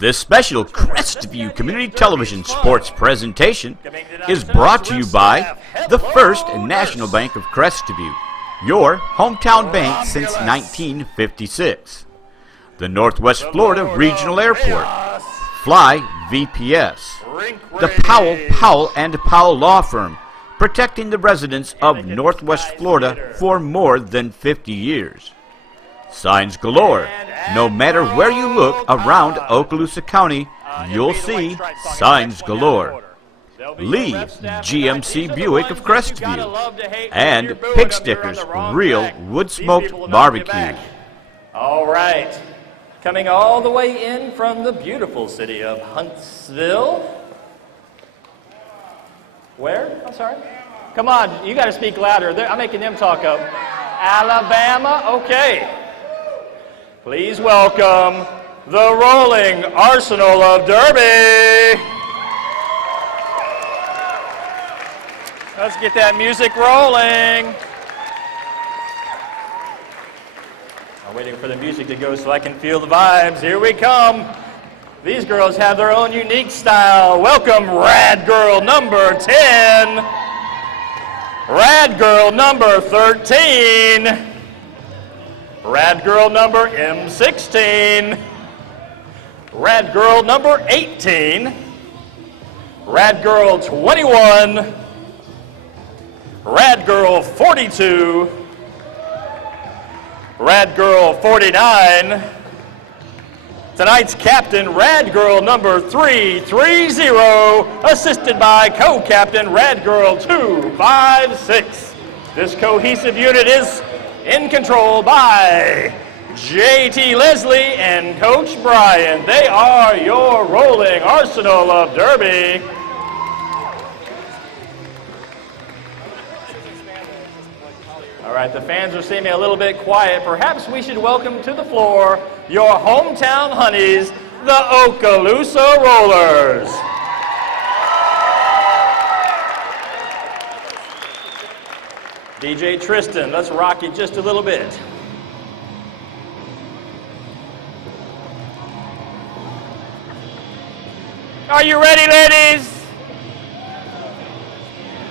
This special Crestview Community Television sports presentation is brought to you by the First National Bank of Crestview, your hometown bank since 1956. The Northwest Florida Regional Airport, Fly VPS, the Powell and Powell Law Firm, protecting the residents of Northwest Florida for more than 50 years. Signs galore. No matter where you look around Okaloosa County, you'll see signs galore. Lee GMC Buick of Crestview, and Pig Stickers Real Wood Smoked Barbecue. All right, coming all the way in from the beautiful city of Huntsville. Where? I'm sorry. Come on, you got to speak louder. I'm making them talk up. Alabama. Okay. Please welcome the Rolling Arsenal of Derby. Let's get that music rolling. I'm waiting for the music to go so I can feel the vibes. Here we come. These girls have their own unique style. Welcome, Rad Girl number 10. Rad Girl number 13. Rad Girl number M16, Rad Girl number 18, Rad Girl 21, Rad Girl 42, Rad Girl 49, tonight's captain, Rad Girl number 330, assisted by co-captain Rad Girl 256. This cohesive unit is in control by J.T. Leslie and Coach Brian. They are your Rolling Arsenal of Derby. All right, the fans are seeming a little bit quiet. Perhaps we should welcome to the floor your hometown honeys, the Okaloosa Rollers. DJ Tristan, let's rock it just a little bit. Are you ready, ladies?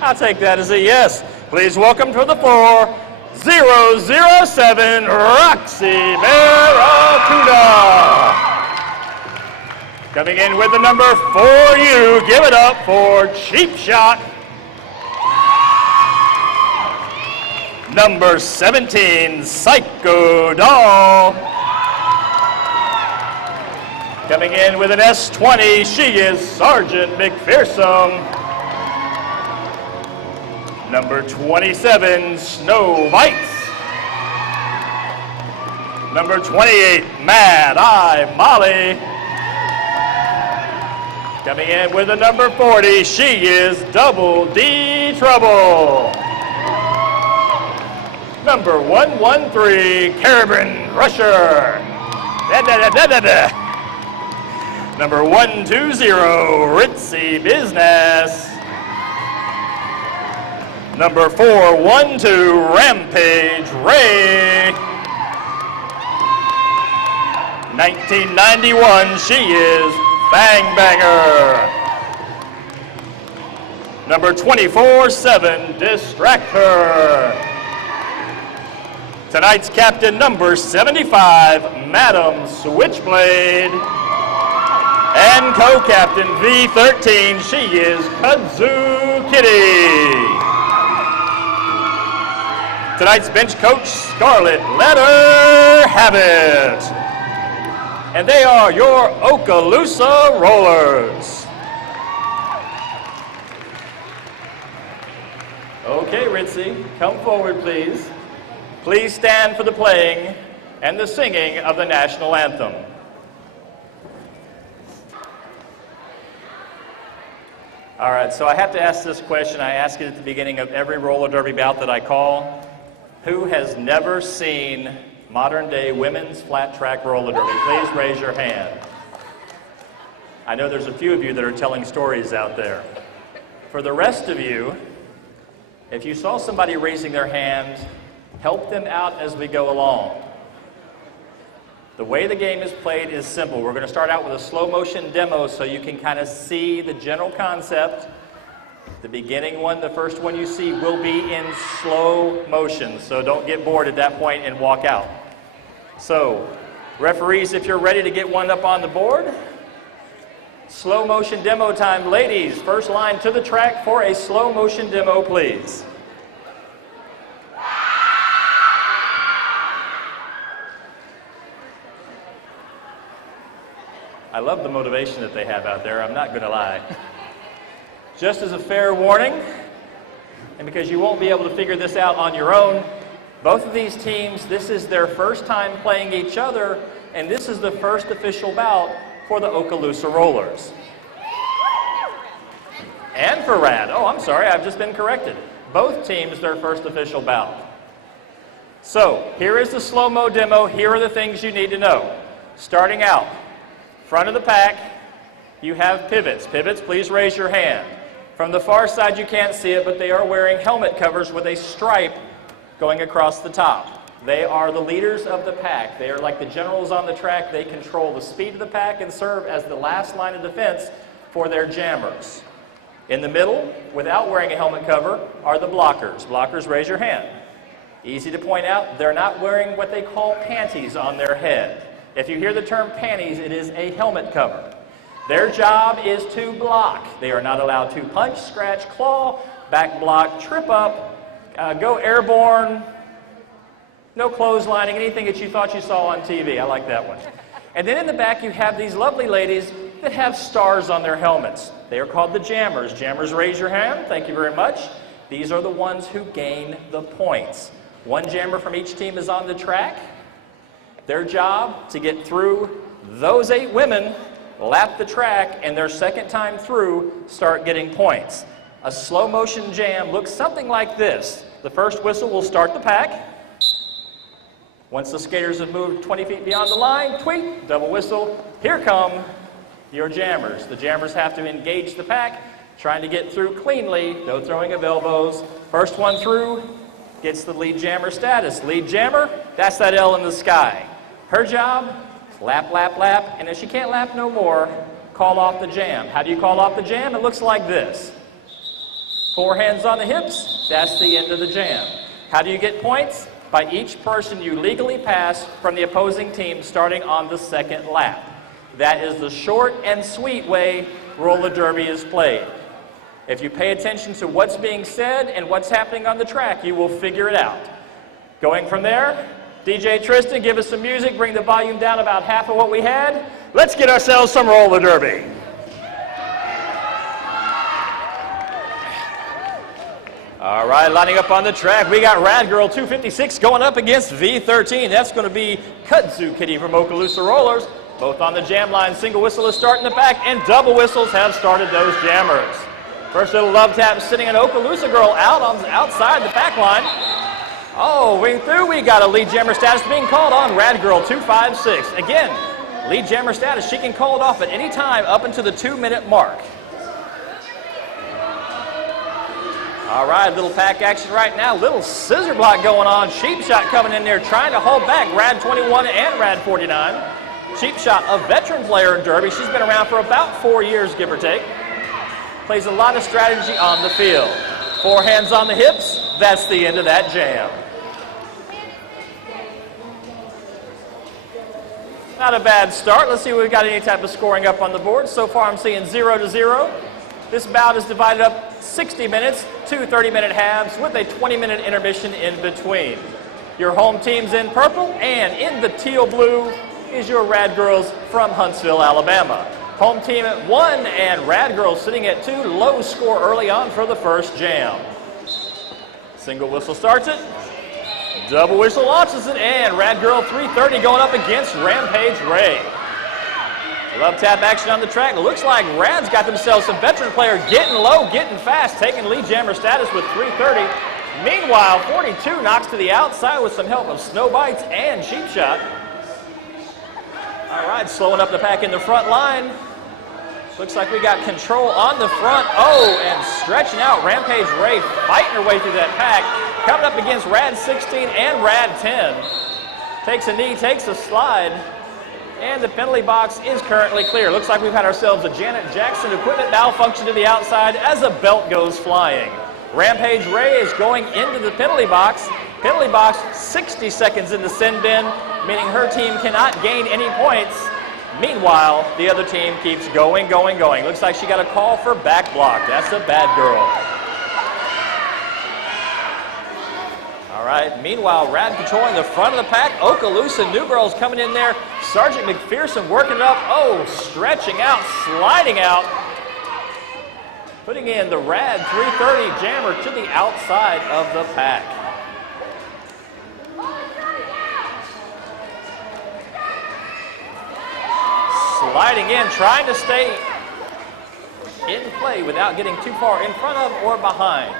I'll take that as a yes. Please welcome to the floor, 007 Roxy Barracuda. Coming in with the number 4U, give it up for Cheap Shot. Number 17, Psycho Doll. Coming in with an S20, she is Sergeant McPherson. Number 27, Snow Bites. Number 28, Mad Eye Molly. Coming in with the number 40, she is Double D Trouble. Number 113, Carabin Crusher. Number 120, Ritzy Business. Number 412, Rampage Ray. 1991, she is Bang Banger. Number 24-7, Distract Her. Tonight's captain, number 75, Madam Switchblade. And co-captain, V13, she is Kudzu Kitty. Tonight's bench coach, Scarlet Letter Habit. And they are your Okaloosa Rollers. Okay, Ritzy, come forward, please. Please stand for the playing and the singing of the national anthem. All right, so I have to ask this question. I ask it at the beginning of every roller derby bout that I call. Who has never seen modern-day women's flat track roller derby? Please raise your hand. I know there's a few of you that are telling stories out there. For the rest of you, if you saw somebody raising their hand, help them out as we go along. The way the game is played is simple. We're going to start out with a slow motion demo so you can kind of see the general concept. The beginning one, the first one you see, will be in slow motion, so don't get bored at that point and walk out. So, referees, if you're ready to get one up on the board, slow motion demo time. Ladies, first line to the track for a slow motion demo, please. I love the motivation that they have out there, I'm not going to lie. Just as a fair warning, and because you won't be able to figure this out on your own, both of these teams, this is their first time playing each other, and this is the first official bout for the Okaloosa Rollers. And for RAD. Oh, I'm sorry, I've just been corrected. Both teams, their first official bout. So, here is the slow-mo demo. Here are the things you need to know. Starting out, front of the pack, you have pivots. Pivots, please raise your hand. From the far side, you can't see it, but they are wearing helmet covers with a stripe going across the top. They are the leaders of the pack. They are like the generals on the track. They control the speed of the pack and serve as the last line of defense for their jammers. In the middle, without wearing a helmet cover, are the blockers. Blockers, raise your hand. Easy to point out, they're not wearing what they call panties on their head. If you hear the term panties, it is a helmet cover. Their job is to block. They are not allowed to punch, scratch, claw, back block, trip up, go airborne, no clotheslining, anything that you thought you saw on TV. I like that one. And then in the back you have these lovely ladies that have stars on their helmets. They are called the jammers. Jammers, raise your hand. Thank you very much. These are the ones who gain the points. One jammer from each team is on the track. Their job to get through those 8 women, lap the track, and their second time through start getting points. A slow motion jam looks something like this. The first whistle will start the pack. Once the skaters have moved 20 feet beyond the line, tweet, double whistle, here come your jammers. The jammers have to engage the pack, trying to get through cleanly, no throwing of elbows. First one through gets the lead jammer status. Lead jammer, that's that L in the sky. Her job, lap, lap, lap, and if she can't lap no more, call off the jam. How do you call off the jam? It looks like this. 4 hands on the hips, that's the end of the jam. How do you get points? By each person you legally pass from the opposing team starting on the second lap. That is the short and sweet way roller derby is played. If you pay attention to what's being said and what's happening on the track, you will figure it out. Going from there, DJ Tristan, give us some music, bring the volume down about half of what we had. Let's get ourselves some roller derby. All right, lining up on the track, we got Rad Girl 256 going up against V13. That's going to be Kudzu Kitty from Okaloosa Rollers. Both on the jam line. Single whistle is starting the pack, and double whistles have started those jammers. First little love tap sitting an Okaloosa girl out on outside the back line. Oh, we got a lead jammer status being called on Rad Girl 256. Again, lead jammer status, she can call it off at any time up until the 2-minute mark. All right, little pack action right now. Little scissor block going on. Cheap Shot coming in there trying to hold back Rad 21 and Rad 49. Cheap Shot, a veteran player in derby. She's been around for about 4 years, give or take. Plays a lot of strategy on the field. 4 hands on the hips. That's the end of that jam. Not a bad start. Let's see if we've got any type of scoring up on the board. So far I'm seeing 0-0. This bout is divided up 60 minutes, 2 30-minute halves with a 20-minute intermission in between. Your home team's in purple, and in the teal blue is your Rad Girls from Huntsville, Alabama. Home team at 1 and Rad Girls sitting at 2. Low score early on for the first jam. Single whistle starts it. Double whistle launches it, and Rad Girl 330 going up against Rampage Ray. Love tap action on the track. Looks like Rad's got themselves some veteran player getting low, getting fast, taking lead jammer status with 330. Meanwhile, 42 knocks to the outside with some help of Snow Bites and Cheap Shot. All right, slowing up the pack in the front line. Looks like we got control on the front. Oh, and stretching out Rampage Ray, fighting her way through that pack. Coming up against Rad 16 and Rad 10. Takes a knee, takes a slide. And the penalty box is currently clear. Looks like we've had ourselves a Janet Jackson equipment malfunction to the outside as a belt goes flying. Rampage Ray is going into the penalty box. Penalty box 60 seconds in the sin bin, meaning her team cannot gain any points. Meanwhile, the other team keeps going. Looks like she got a call for back block. That's a bad girl. All right, meanwhile, RAD controlling the front of the pack. Okaloosa New Girls coming in there. Sergeant McPherson working it up. Oh, stretching out, sliding out. Putting in the RAD 330 jammer to the outside of the pack. Sliding in, trying to stay in play without getting too far in front of or behind.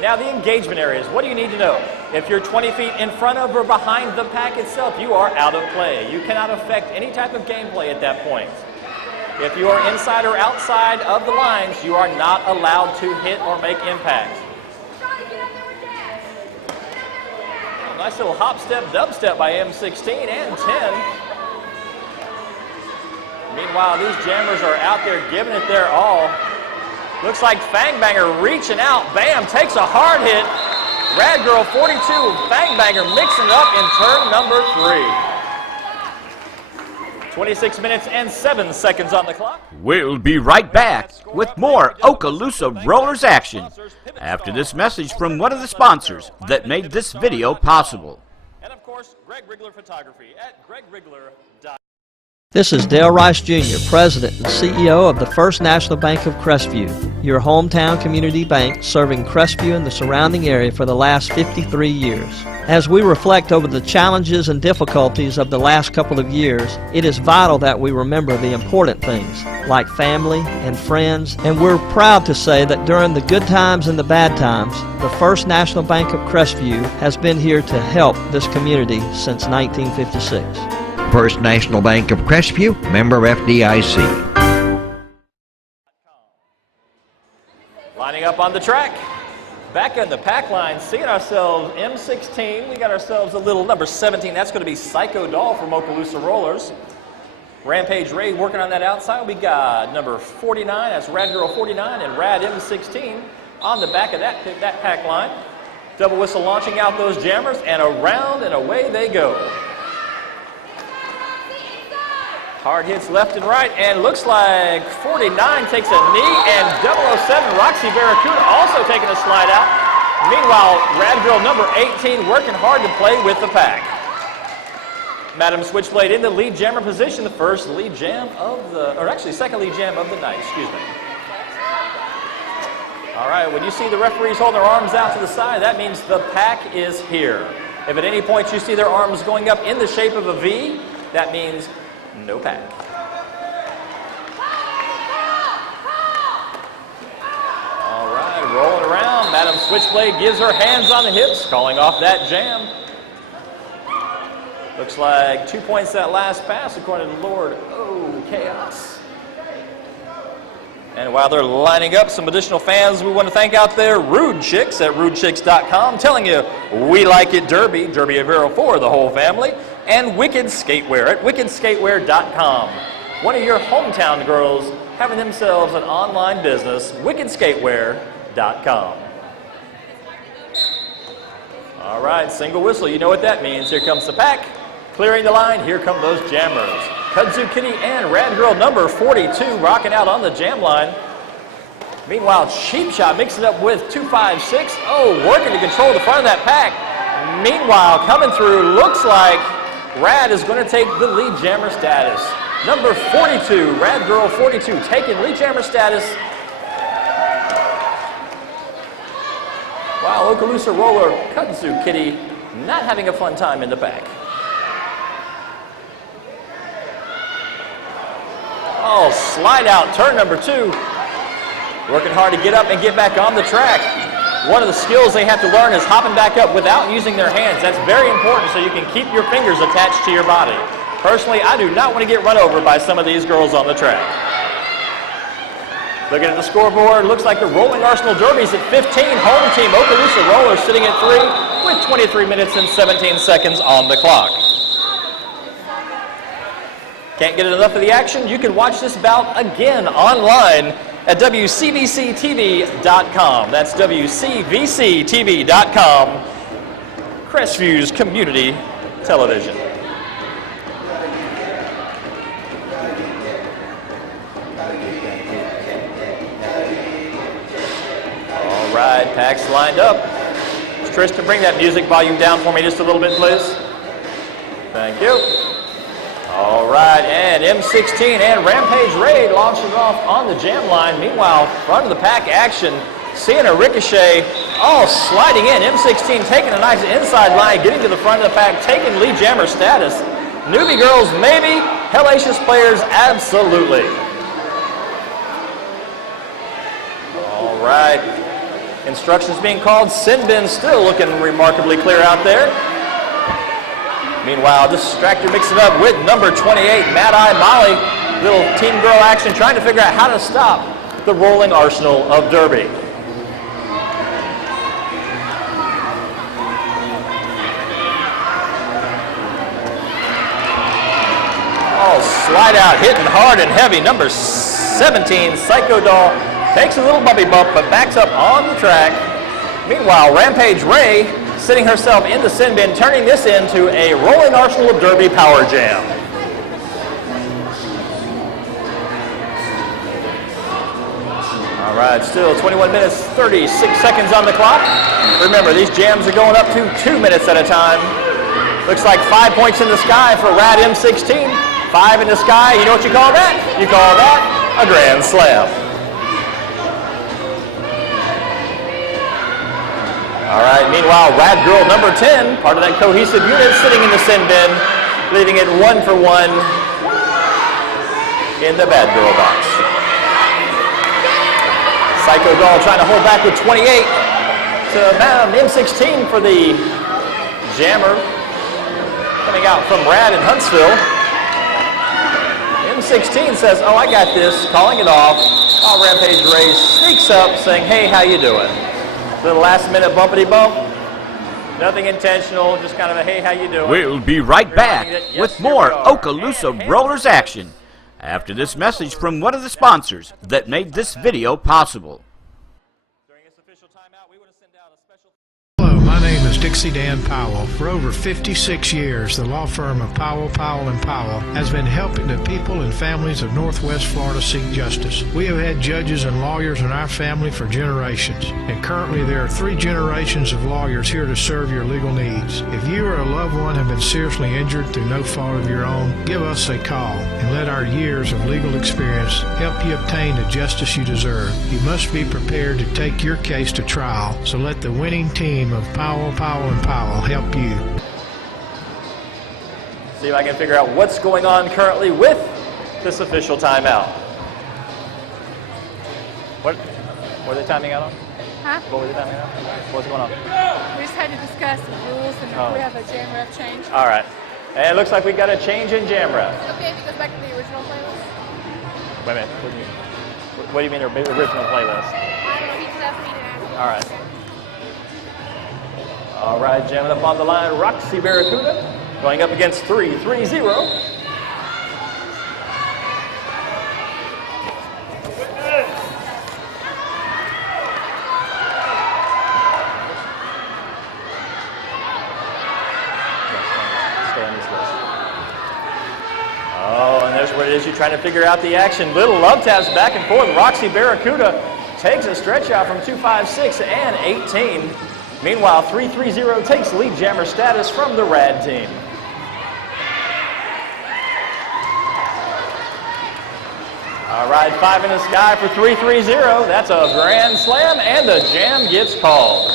Now the engagement areas, what do you need to know? If you're 20 feet in front of or behind the pack itself, you are out of play. You cannot affect any type of gameplay at that point. If you are inside or outside of the lines, you are not allowed to hit or make impact. Nice little hop step, dub step by M16 and 10. Meanwhile, these jammers are out there giving it their all. Looks like Fangbanger reaching out. Bam, takes a hard hit. RAD Girl 42, Fangbanger mixing it up in turn number 3. 26 minutes and 7 seconds on the clock. We'll be right back with more Okaloosa Rollers action after this message from one of the sponsors that made this video possible. And of course, Greg Rigler Photography at gregriggler.com. This is Dale Rice Jr., President and CEO of the First National Bank of Crestview, your hometown community bank serving Crestview and the surrounding area for the last 53 years. As we reflect over the challenges and difficulties of the last couple of years, it is vital that we remember the important things, like family and friends, and we're proud to say that during the good times and the bad times, the First National Bank of Crestview has been here to help this community since 1956. First National Bank of Crestview, member FDIC. Lining up on the track. Back in the pack line, seeing ourselves M16. We got ourselves a little number 17. That's going to be Psycho Doll from Okaloosa Rollers. Rampage Ray working on that outside. We got number 49. That's RAD Girl 49 and RAD M16 on the back of that pack line. Double whistle launching out those jammers, and around and away they go. Hard hits left and right, and looks like 49 takes a knee, and 007 Roxy Barracuda also taking a slide out. Meanwhile, RAD Girl number 18 working hard to play with the pack. Madam Switchblade in the lead jammer position, the first lead jam of the, or actually second lead jam of the night, excuse me. All right, when you see the referees hold their arms out to the side, that means the pack is here. If at any point you see their arms going up in the shape of a V, that means no pack. All right, rolling around. Madam Switchblade gives her hands on the hips, calling off that jam. Looks like 2 points that last pass, according to Lord Chaos. And while they're lining up, some additional fans we want to thank out there, Rude Chicks at rudechicks.com, telling you we like it Derby, Derby Avero for the whole family, and Wicked Skatewear at wickedskatewear.com. One of your hometown girls having themselves an online business, wickedskatewear.com. All right, single whistle, you know what that means. Here comes the pack. Clearing the line, here come those jammers. Kudzu Kitty and RAD Girl number 42 rocking out on the jam line. Meanwhile, Cheap Shot mixing it up with 256. Oh, working to control the front of that pack. Meanwhile, coming through, looks like RAD is going to take the lead jammer status. Number 42, RAD Girl 42, taking lead jammer status. While Okaloosa Roller Kudzu Kitty not having a fun time in the back. Oh, slide out, turn number 2. Working hard to get up and get back on the track. One of the skills they have to learn is hopping back up without using their hands. That's very important so you can keep your fingers attached to your body. Personally, I do not want to get run over by some of these girls on the track. Looking at the scoreboard, looks like the Rolling Arsenal Derby's at 15. Home team Okaloosa Rollers sitting at 3 with 23 minutes and 17 seconds on the clock. Can't get enough of the action? You can watch this bout again online at WCVCTV.com. That's WCVCTV.com. Crestview's Community Television. All right, packs lined up. Tristan, bring that music volume down for me just a little bit, please. Thank you. All right, and M16 and Rampage Raid launches off on the jam line. Meanwhile, front of the pack action, seeing a ricochet, sliding in. M16 taking a nice inside line, getting to the front of the pack, taking lead jammer status. Newbie girls, maybe. Hellacious players, absolutely. All right. Instructions being called. Sin bin still looking remarkably clear out there. Meanwhile, Distractor mixing up with number 28, Mad Eye Molly. Little teen girl action, trying to figure out how to stop the rolling arsenal of Derby. Slide out, hitting hard and heavy. Number 17, Psycho Doll, takes a little bumpy bump, but backs up on the track. Meanwhile, Rampage Ray sitting herself in the sin bin, turning this into a rolling arsenal of Derby power jam. All right, still 21 minutes, 36 seconds on the clock. Remember, these jams are going up to 2 minutes at a time. Looks like 5 points in the sky for RAD M16. 5 in the sky, you know what you call that? You call that a grand slam. All right, meanwhile, RAD Girl number 10, part of that cohesive unit, sitting in the sin bin, leaving it 1 for 1 in the bad girl box. Psycho Doll trying to hold back with 28 to M16 for the jammer. Coming out from RAD in Huntsville. M16 says, I got this, calling it off. Rampage Ray sneaks up saying, hey, how you doing? Little last minute bumpity bump. Nothing intentional, just kind of a hey, how you doing? We'll be right back with more Okaloosa Rollers action after this message from one of the sponsors that made this video possible. Hello, my name is Dixie Dan Powell. For over 56 years, the law firm of Powell, Powell & Powell has been helping the people and families of Northwest Florida seek justice. We have had judges and lawyers in our family for generations, and currently there are 3 generations of lawyers here to serve your legal needs. If you or a loved one have been seriously injured through no fault of your own, give us a call and let our years of legal experience help you obtain the justice you deserve. You must be prepared to take your case to trial, so let the winning team of Powell, Powell & Powell help you. See if I can figure out what's going on currently with this official timeout. What are they timing out on? Huh? What were they timing out? What's going on? We just had to discuss the rules and if we have a jam ref change. All right. And it looks like we got a change in jam ref. Okay, if it goes back to the original playlist. Wait a minute. What do you mean the original playlist? I don't know, he just asked me to ask. All right. All right, jamming up on the line, Roxy Barracuda going up against 3-3-0. And there's what it is. You're trying to figure out the action. Little love taps back and forth. Roxy Barracuda takes a stretch out from 2-5-6 and 18. Meanwhile, 3-3-0 takes lead jammer status from the RAD team. All right, 5 in the sky for 3-3-0. That's a grand slam, and the jam gets called. Good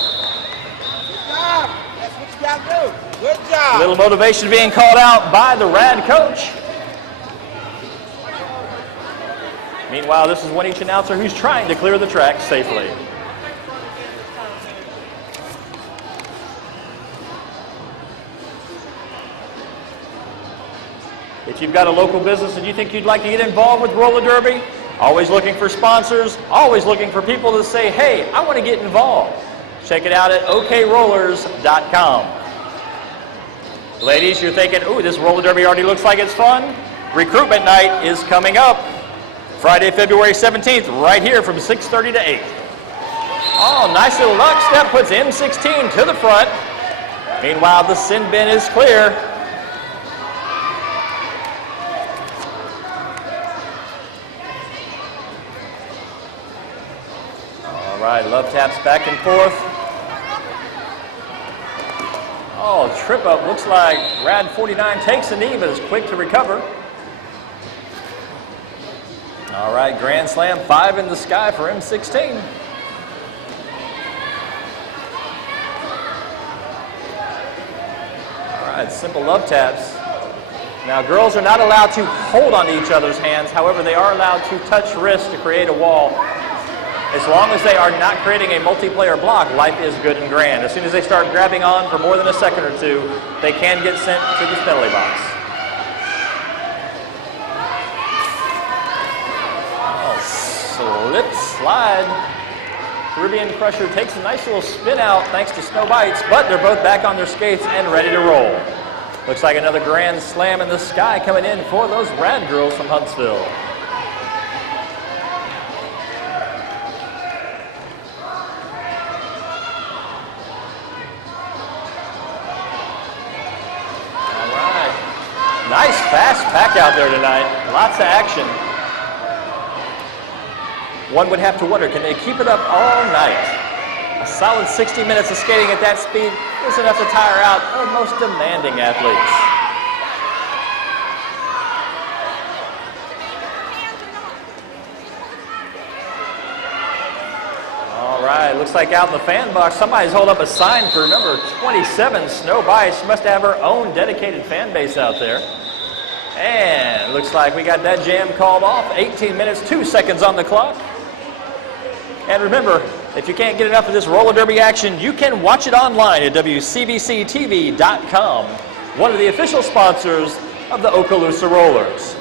job. That's what you got to do. Good job. Little motivation being called out by the RAD coach. Meanwhile, this is one each announcer who's trying to clear the track safely. If you've got a local business and you think you'd like to get involved with roller derby, always looking for sponsors, always looking for people to say, hey, I want to get involved. Check it out at okrollers.com. Ladies, you're thinking, ooh, this roller derby already looks like it's fun. Recruitment night is coming up Friday, February 17th, right here from 6:30 to 8. Oh, nice little luck step puts M16 to the front. Meanwhile, the sin bin is clear. All right, love taps back and forth. Oh, trip up. Looks like RAD 49 takes a knee, but is quick to recover. All right, grand slam, 5 in the sky for M16. All right, simple love taps. Now, girls are not allowed to hold onto each other's hands. However, they are allowed to touch wrists to create a wall. As long as they are not creating a multiplayer block, life is good and grand. As soon as they start grabbing on for more than a second or two, they can get sent to the penalty box. Oh, slip slide. Caribbean Crusher takes a nice little spin out thanks to Snow Bites, but they're both back on their skates and ready to roll. Looks like another grand slam in the sky coming in for those RAD girls from Huntsville. Nice fast pack out there tonight. Lots of action. One would have to wonder, can they keep it up all night? A solid 60 minutes of skating at that speed is enough to tire out our most demanding athletes. All right, looks like out in the fan box, somebody's holding up a sign for number 27, Snow Bice. She must have her own dedicated fan base out there. And looks like we got that jam called off. 18 minutes, 2 seconds on the clock. And remember, if you can't get enough of this roller derby action, you can watch it online at WCBCTV.com, one of the official sponsors of the Okaloosa Rollers.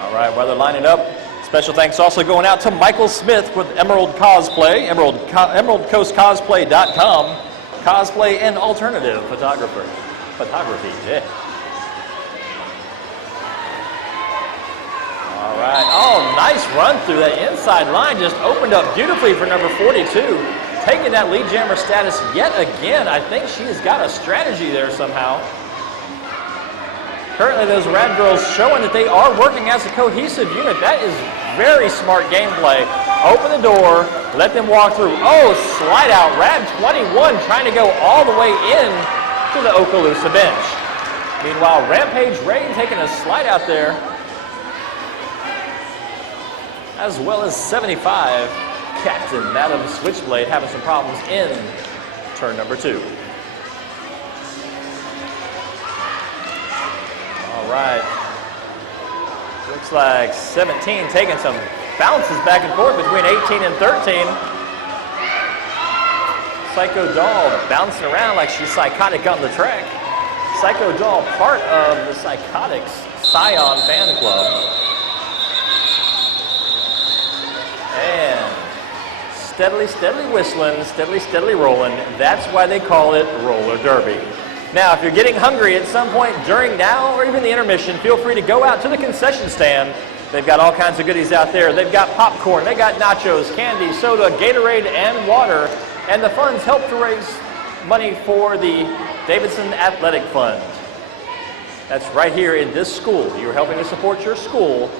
All right, while they're lining up, special thanks also going out to Michael Smith with Emerald Cosplay, EmeraldCoastCosplay.com, cosplay and alternative photography. Yeah. All right. Oh, nice run through that inside line. Just opened up beautifully for number 42. Taking that lead jammer status yet again. I think she has got a strategy there somehow. Currently, those RAD girls showing that they are working as a cohesive unit. That is very smart gameplay. Open the door, let them walk through. Oh, slide out. RAD 21 trying to go all the way in to the Okaloosa bench. Meanwhile, Rampage Rain taking a slide out there, as well as 75. Captain Madam Switchblade having some problems in turn number 2. All right. Looks like 17 taking some bounces back and forth between 18 and 13. Psycho Doll bouncing around like she's psychotic on the track. Psycho Doll, part of the Psychotics Scion fan club. And steadily whistling, steadily rolling. That's why they call it roller derby. Now, if you're getting hungry at some point during now or even the intermission, feel free to go out to the concession stand. They've got all kinds of goodies out there. They've got popcorn, they got nachos, candy, soda, Gatorade, and water. And the funds help to raise money for the Davidson Athletic Fund. That's right here in this school. You're helping to support your school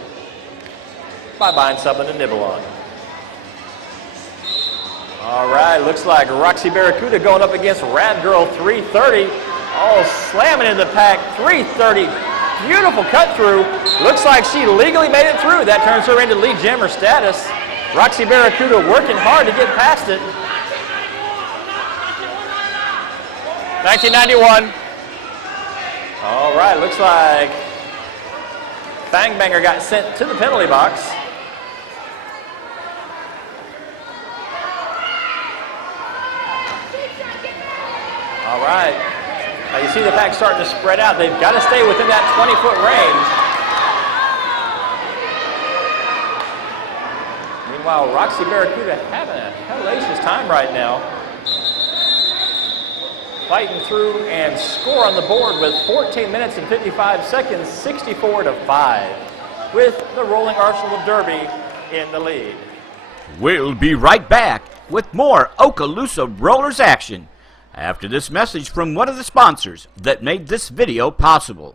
by buying something to nibble on. All right, looks like Roxy Barracuda going up against Rad Girl 330. Oh, slamming in the pack, 330. Beautiful cut through. Looks like she legally made it through. That turns her into lead jammer status. Roxy Barracuda working hard to get past it. 1991. All right, looks like Fang Banger got sent to the penalty box. All right. Now you see the pack starting to spread out. They've got to stay within that 20-foot range. Meanwhile, Roxy Barracuda having a hellacious time right now. Fighting through and score on the board with 14 minutes and 55 seconds, 64-5, with the Rolling Arsenal of Derby in the lead. We'll be right back with more Okaloosa Rollers action after this message from one of the sponsors that made this video possible.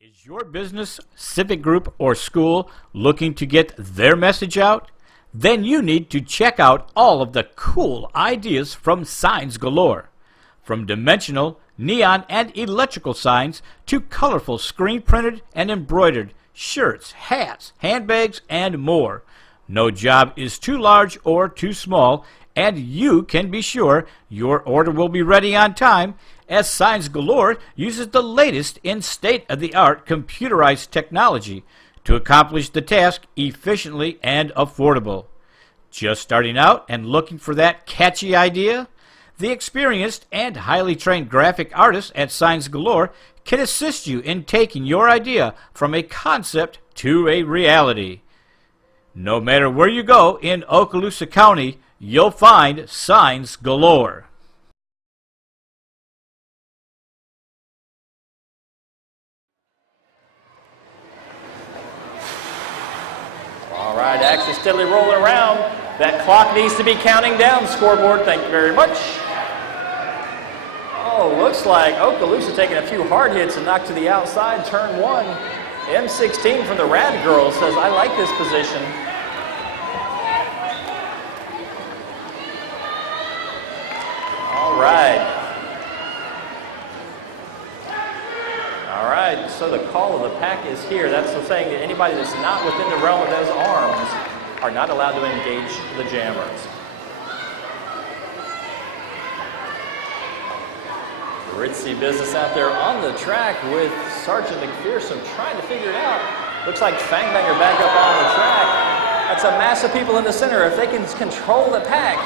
Is your business, civic group, or school looking to get their message out? Then you need to check out all of the cool ideas from Signs Galore. From dimensional, neon, and electrical signs to colorful screen-printed and embroidered shirts, hats, handbags, and more. No job is too large or too small, and you can be sure your order will be ready on time, as Signs Galore uses the latest in state-of-the-art computerized technology to accomplish the task efficiently and affordable. Just starting out and looking for that catchy idea? The experienced and highly trained graphic artists at Signs Galore can assist you in taking your idea from a concept to a reality. No matter where you go in Okaloosa County, you'll find Signs Galore. All right, action steadily rolling around. That clock needs to be counting down, scoreboard. Thank you very much. Oh, looks like Okaloosa taking a few hard hits and knocked to the outside, turn one. M16 from the RAD girls says, I like this position. All right. All right, so the call of the pack is here. That's saying that anybody that's not within the realm of those arms are not allowed to engage the jammers. Ritzy business out there on the track with Sergeant McPherson trying to figure it out. Looks like Fangbanger back up on the track. That's a mass of people in the center. If they can control the pack,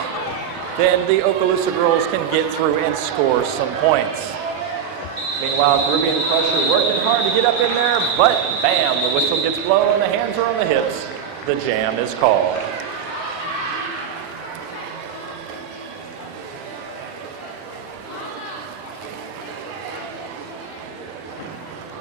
then the Okaloosa girls can get through and score some points. Meanwhile, Caribbean Crusher working hard to get up in there, but bam, the whistle gets blown, the hands are on the hips. The jam is called.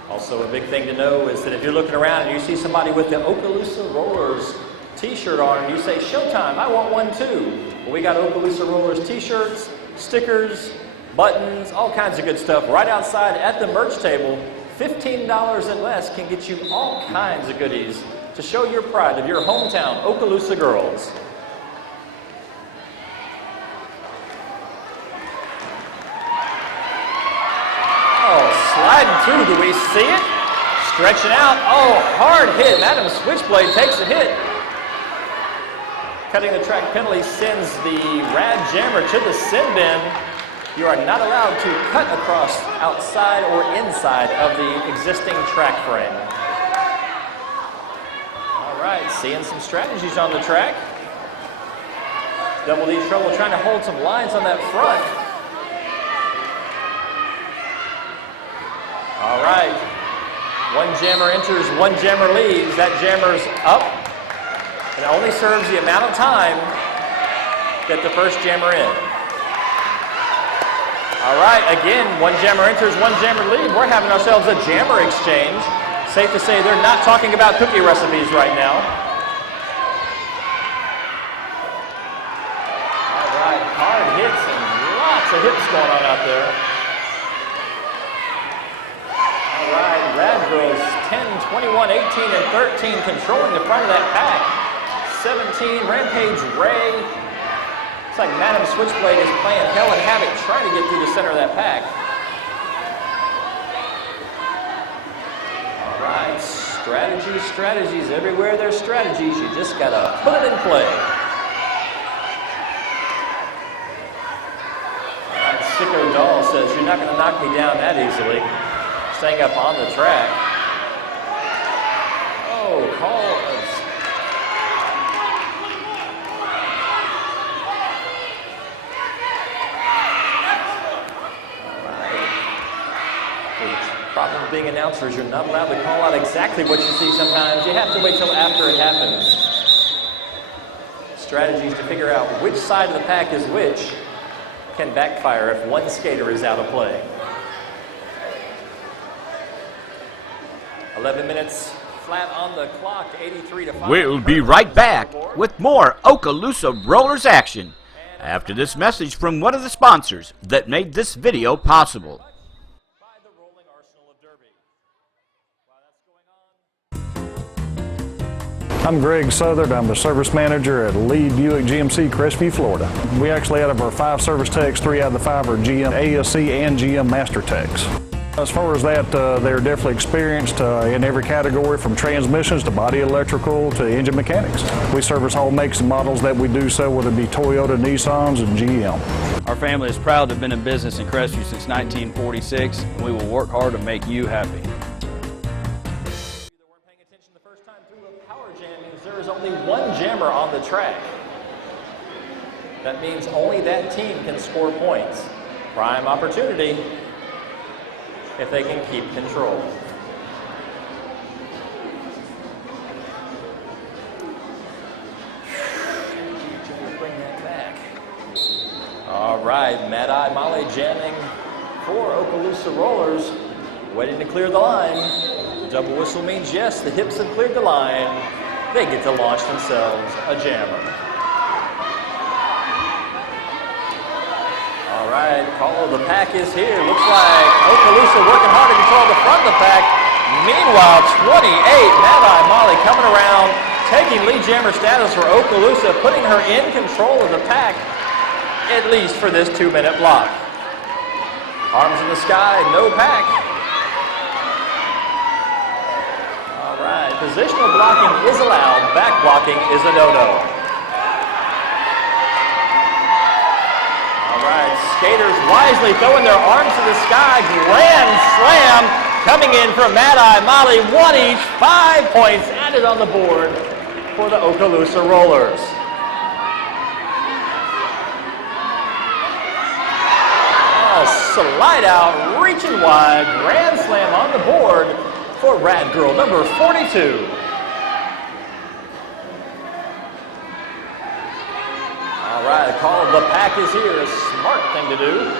Also, a big thing to know is that if you're looking around and you see somebody with the Okaloosa Rollers t-shirt on and you say, Showtime, I want one too. Well, we got Okaloosa Rollers t-shirts, stickers, buttons, all kinds of good stuff right outside at the merch table. $15 and less can get you all kinds of goodies to show your pride of your hometown Okaloosa girls. Oh, sliding through, do we see it? Stretching out, oh, hard hit. Madam Switchblade takes a hit. Cutting the track penalty sends the RAD jammer to the sin bin. You are not allowed to cut across outside or inside of the existing track frame. All right, seeing some strategies on the track. Double D Trouble trying to hold some lines on that front. All right, one jammer enters, one jammer leaves. That jammer's up, and it only serves the amount of time that the first jammer in. All right, again, one jammer enters, one jammer leaves. We're having ourselves a jammer exchange. Safe to say they're not talking about cookie recipes right now. All right, hard hits and lots of hips going on out there. All right, RAD girls 10, 21, 18, and 13 controlling the front of that pack. 17, Rampage Ray. Looks like Madam Switchblade is playing hell and havoc, trying to get through the center of that pack. All right, strategies, strategies. Everywhere there's strategies, you just gotta put it in play. All right, Sicko Doll says, you're not gonna knock me down that easily. Staying up on the track. Oh, call. Problem with being announcers, you're not allowed to call out exactly what you see sometimes. You have to wait till after it happens. Strategies to figure out which side of the pack is which can backfire if one skater is out of play. 11 minutes flat on the clock, 83-5. We'll be right back with more Okaloosa Rollers action after this message from one of the sponsors that made this video possible. I'm Greg Southard. I'm the service manager at Lee Buick GMC, Crestview, Florida. We actually, out of our 5 service techs, 3 out of the 5 are GM ASC and GM Master Techs. As far as that, they're definitely experienced in every category, from transmissions to body electrical to engine mechanics. We service all makes and models that we do so, whether it be Toyota, Nissans, and GM. Our family is proud to have been in business in Crestview since 1946, and we will work hard to make you happy. There is only one jammer on the track. That means only that team can score points. Prime opportunity if they can keep control. Bring that back. All right, Mad Eye Molly jamming for Okaloosa Rollers, waiting to clear the line. Double whistle means yes, the hips have cleared the line. They get to launch themselves a jammer. All right, call of the pack is here. Looks like Okaloosa working hard to control the front of the pack. Meanwhile, 28, Mad Eye Molly coming around, taking lead jammer status for Okaloosa, putting her in control of the pack, at least for this 2-minute block. Arms in the sky, no pack. Positional blocking is allowed, back blocking is a no-no. All right, skaters wisely throwing their arms to the sky, grand slam coming in from Mad Eye Molly, 1 each, 5 points added on the board for the Okaloosa Rollers. Oh, slide out, reaching wide, grand slam on the board for RAD Girl number 42. All right, the call of the pack is here. A smart thing to do.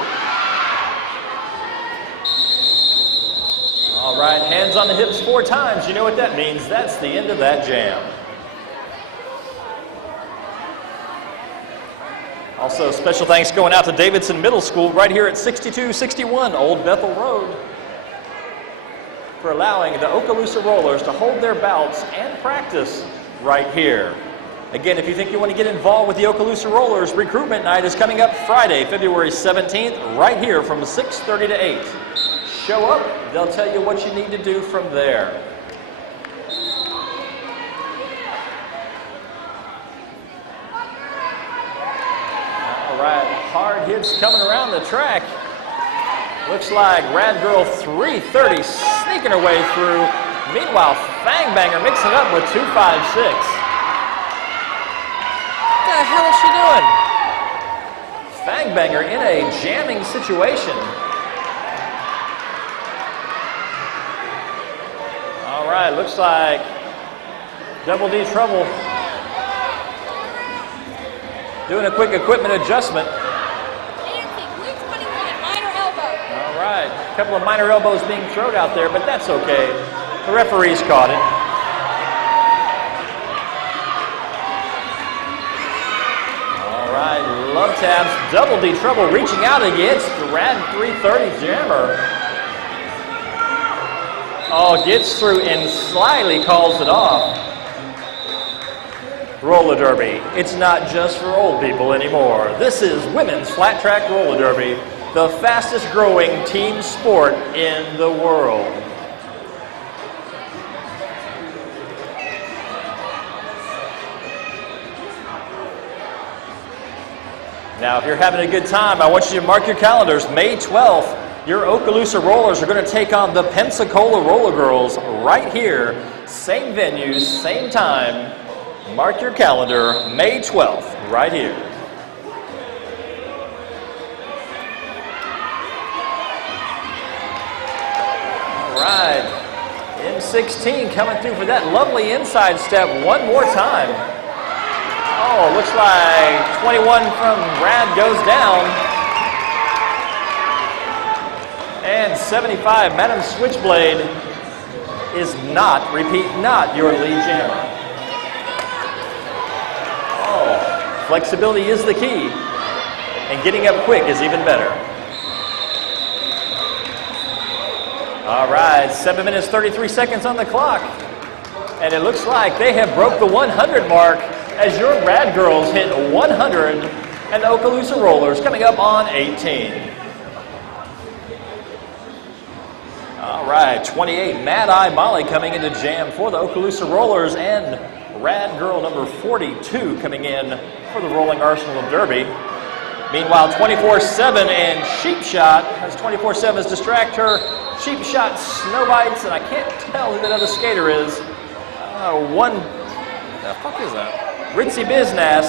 All right, hands on the hips 4 times. You know what that means. That's the end of that jam. Also, special thanks going out to Davidson Middle School right here at 6261 Old Bethel Road, for allowing the Okaloosa Rollers to hold their bouts and practice right here. Again, if you think you want to get involved with the Okaloosa Rollers, recruitment night is coming up Friday, February 17th, right here from 6:30 to 8. Show up, they'll tell you what you need to do from there. All right, hard hits coming around the track. Looks like RAD Girl 330 sneaking her way through. Meanwhile, Fang Banger mixing up with 256. What the hell is she doing? Fang Banger in a jamming situation. All right, looks like Double D Trouble doing a quick equipment adjustment. A couple of minor elbows being thrown out there, but that's okay. The referees caught it. All right, love taps, Double D Trouble reaching out against the RAD 330 jammer. Oh, gets through and slyly calls it off. Roller derby. It's not just for old people anymore. This is women's flat track roller derby, the fastest growing team sport in the world. Now, if you're having a good time, I want you to mark your calendars. May 12th, your Okaloosa Rollers are going to take on the Pensacola Roller Girls right here. Same venue, same time. Mark your calendar, May 12th, right here. right. M16 coming through for that lovely inside step one more time. Oh, looks like 21 from RAD goes down. And 75, Madam Switchblade is not, repeat, not your lead jammer. Oh, flexibility is the key. And getting up quick is even better. All right, 7 minutes, 33 seconds on the clock. And it looks like they have broke the 100 mark as your RAD girls hit 100 and the Okaloosa Rollers coming up on 18. All right, 28, Mad Eye Molly coming into jam for the Okaloosa Rollers, and RAD girl number 42 coming in for the Rolling Arsenal of Derby. Meanwhile, 24/7 and Sheep Shot, as 24/7 is distract her. Sheep Shot Snow Bites, and I can't tell who that other skater is. What the fuck is that? Ritzy Bizness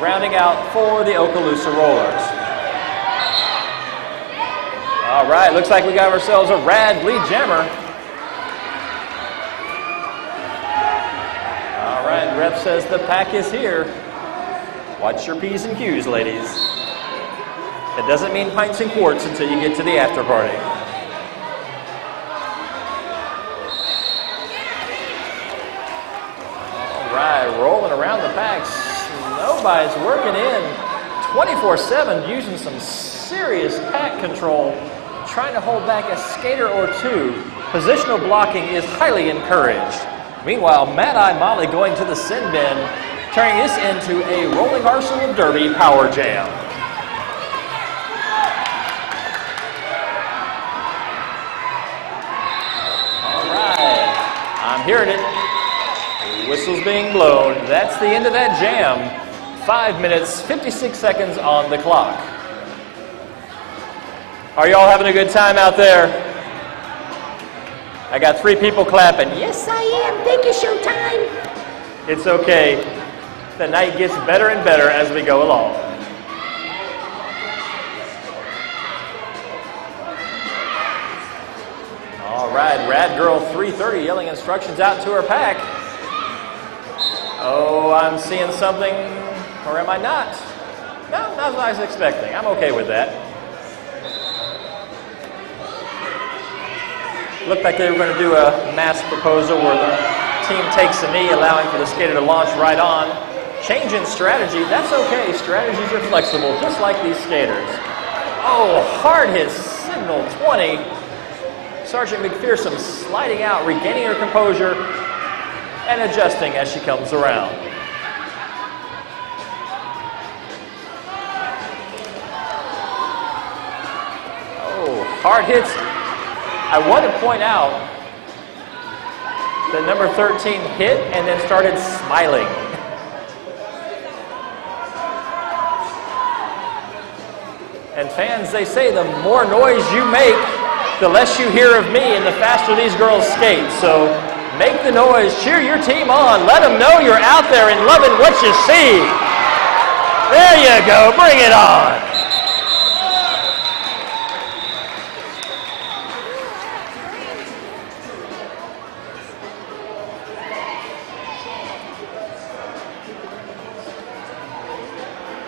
rounding out for the Okaloosa Rollers. All right, looks like we got ourselves a RAD lead jammer. All right, rep says the pack is here. Watch your P's and Q's, ladies. It doesn't mean pints and quarts until you get to the after party. All right, rolling around the pack. Nobody's working in 24/7, using some serious pack control, trying to hold back a skater or two. Positional blocking is highly encouraged. Meanwhile, Mad Eye Molly going to the sin bin, turning this into a Rolling Arsenal of Derby power jam. All right, I'm hearing it. The whistle's being blown. That's the end of that jam. 5 minutes, 56 seconds on the clock. Are y'all having a good time out there? I got 3 people clapping. Yes, I am. Thank you, Showtime. It's okay. The night gets better and better as we go along. All right, RAD Girl 330 yelling instructions out to her pack. Oh, I'm seeing something, or am I not? No, not what I was expecting. I'm okay with that. Looked like they were going to do a mass proposal where the team takes a knee, allowing for the skater to launch right on. Change in strategy, that's okay. Strategies are flexible, just like these skaters. Oh, hard hit, signal 20. Sergeant McPherson sliding out, regaining her composure, and adjusting as she comes around. Oh, hard hits. I want to point out that number 13 hit and then started smiling. And fans, they say the more noise you make, the less you hear of me and the faster these girls skate. So make the noise, cheer your team on, let them know you're out there and loving what you see. There you go, bring it on.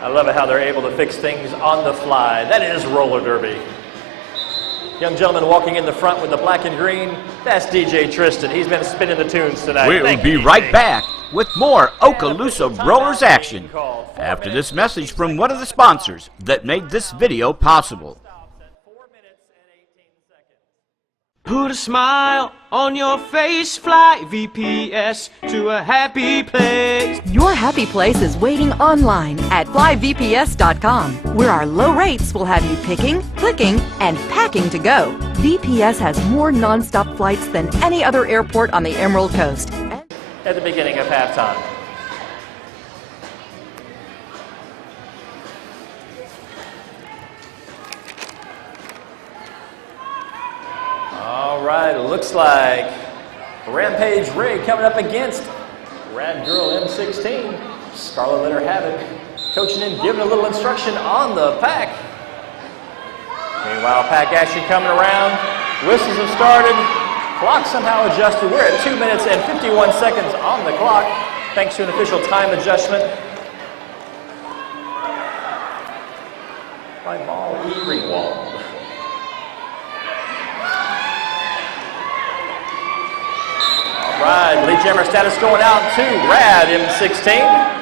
I love it how they're able to fix things on the fly. That is roller derby. Young gentleman walking in the front with the black and green, that's DJ Tristan. He's been spinning the tunes tonight. We'll be right back with more Okaloosa Rollers action after this message from one of the sponsors that made this video possible. Put a smile on your face, fly VPS to a happy place. Your happy place is waiting online at flyvps.com, where our low rates will have you picking, clicking, and packing to go. VPS has more non-stop flights than any other airport on the Emerald Coast. At the beginning of halftime. All right, it looks like Rampage Rig coming up against RAD Girl M16. Scarlet let her have it. Coaching in, giving a little instruction on the pack. Meanwhile, pack action coming around. Whistles have started. Clock somehow adjusted. We're at 2 minutes and 51 seconds on the clock, thanks to an official time adjustment by Ball E. Ringwald. All right, lead jammer status going out to RAD M16.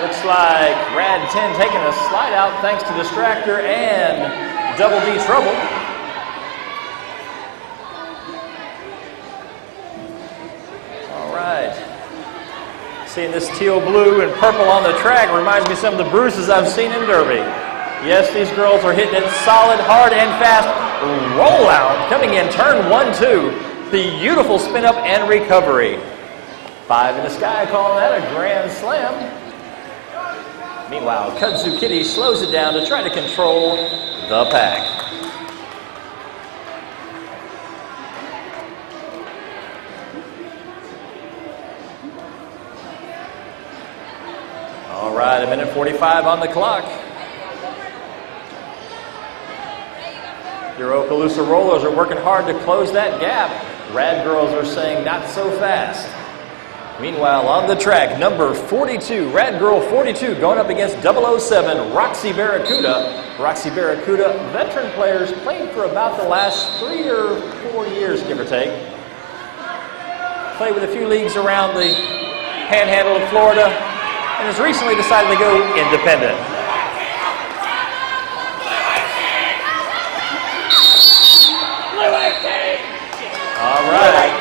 Looks like RAD 10 taking a slide out thanks to distractor and double D trouble. All right. Seeing this teal blue and purple on the track reminds me of some of the bruises I've seen in Derby. Yes, these girls are hitting it solid, hard, and fast. Roll out coming in turn 1-2. Beautiful spin up and recovery. 5 in the sky, calling that a grand slam. Meanwhile, Kudzu Kitty slows it down to try to control the pack. All right, 1:45 on the clock. Your Okaloosa Rollers are working hard to close that gap. RAD girls are saying not so fast. Meanwhile, on the track, number 42, RAD girl 42, going up against 007, Roxy Barracuda. Roxy Barracuda, veteran players, played for about the last 3 or 4 years, give or take. Played with a few leagues around the panhandle of Florida, and has recently decided to go independent. All right.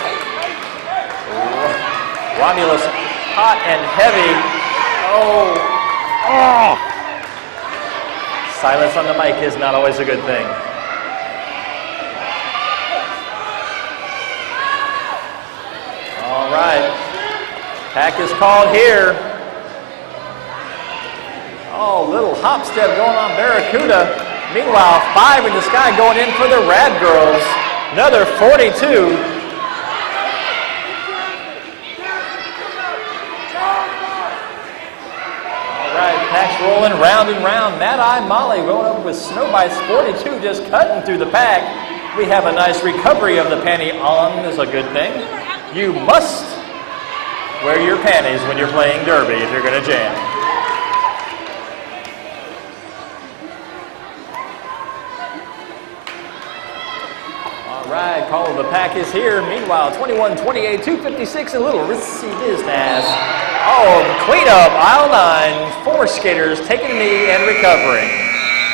Romulus, hot and heavy. Oh. Silence on the mic is not always a good thing. All right. Pack is called here. Oh, little hop step going on Barracuda. Meanwhile, 5 in the sky going in for the RAD girls. Another 42. Pack's rolling round and round. Mad Eye Molly going up with Snow Bites 42, just cutting through the pack. We have a nice recovery of the panty on, is a good thing. You must wear your panties when you're playing derby if you're going to jam. All right, call of the pack is here. Meanwhile, 21, 28, 256, a little risky business. Oh, cleanup, aisle 9, 4 skaters taking a knee and recovering.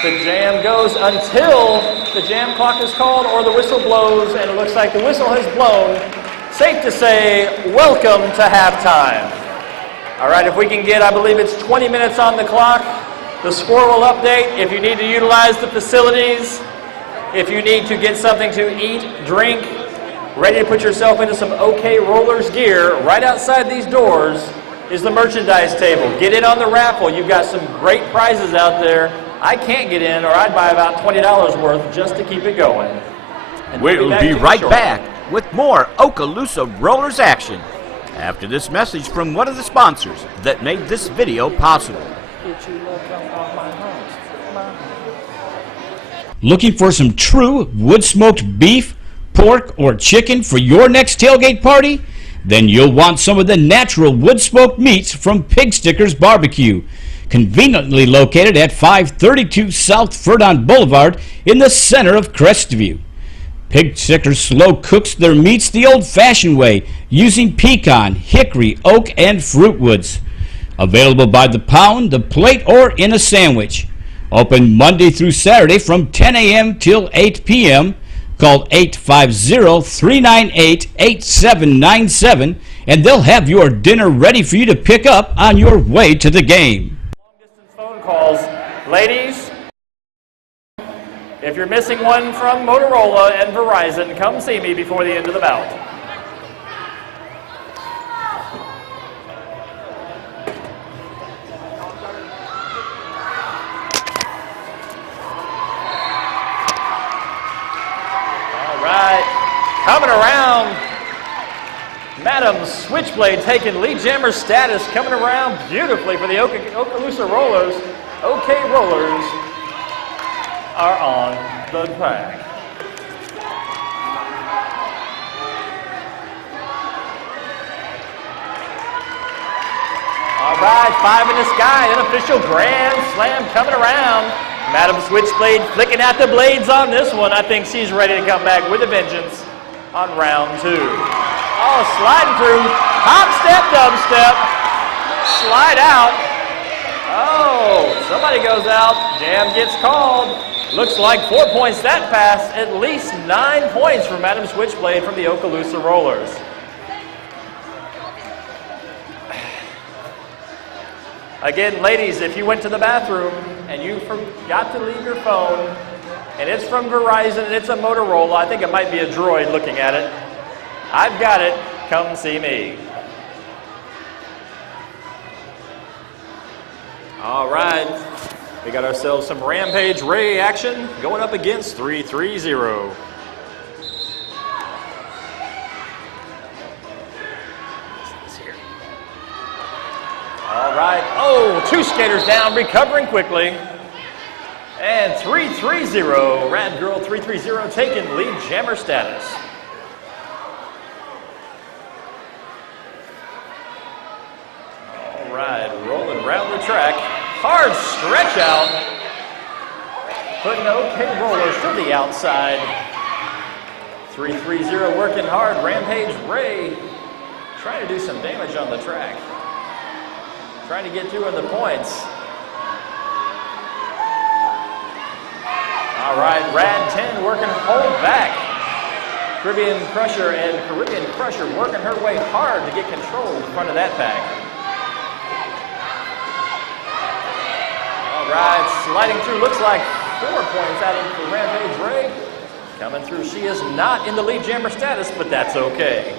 The jam goes until the jam clock is called or the whistle blows, and it looks like the whistle has blown. Safe to say, welcome to halftime. All right, if we can get, I believe it's 20 minutes on the clock. The score will update if you need to utilize the facilities, if you need to get something to eat, drink, ready to put yourself into some OK Rollers gear. Right outside these doors is the merchandise table. Get in on the raffle. You've got some great prizes out there. I can't get in, or I'd buy about $20 worth just to keep it going. And we'll be right back with more Okaloosa Rollers action after this message from one of the sponsors that made this video possible. Looking for some true wood-smoked beef, pork, or chicken for your next tailgate party? Then you'll want some of the natural wood-smoked meats from Pig Stickers Barbecue, conveniently located at 532 South Ferdon Boulevard in the center of Crestview. Pig Stickers slow cooks their meats the old-fashioned way, using pecan, hickory, oak, and fruit woods. Available by the pound, the plate, or in a sandwich. Open Monday through Saturday from 10 a.m. till 8 p.m., Call 850-398-8797 and they'll have your dinner ready for you to pick up on your way to the game. Long-distance phone calls. Ladies, if you're missing one from Motorola and Verizon, come see me before the end of the bout. Coming around, Madam Switchblade taking lead jammer status, coming around beautifully for the Okaloosa Rollers. OK Rollers are on the track. right, 5 in the sky, unofficial grand slam coming around. Madam Switchblade flicking out the blades on this one. I think she's ready to come back with a vengeance on round 2. Oh, sliding through, hop step, dub step, slide out. Oh, somebody goes out, jam gets called. Looks like 4 points that pass, at least 9 points for Madam Switchblade from the Okaloosa Rollers. Again, ladies, if you went to the bathroom and you forgot to leave your phone, and it's from Verizon and it's a Motorola, I think it might be a Droid looking at it. I've got it, come see me. All right, we got ourselves some Rampage Ray action going up against 330. All right, oh, 2 skaters down, recovering quickly. And 330, Rad Girl 330 taking lead jammer status. All right, rolling around the track. Hard stretch out. Putting OK Rollers to the outside. 330 working hard. Rampage Ray trying to do some damage on the track. Trying to get 2 in the points. All right, Rad 10 working hold back. Caribbean Crusher and Caribbean Crusher working her way hard to get control in front of that pack. All right, sliding through, looks like 4 points out of the Rampage Ray. Coming through, she is not in the lead jammer status, but that's okay.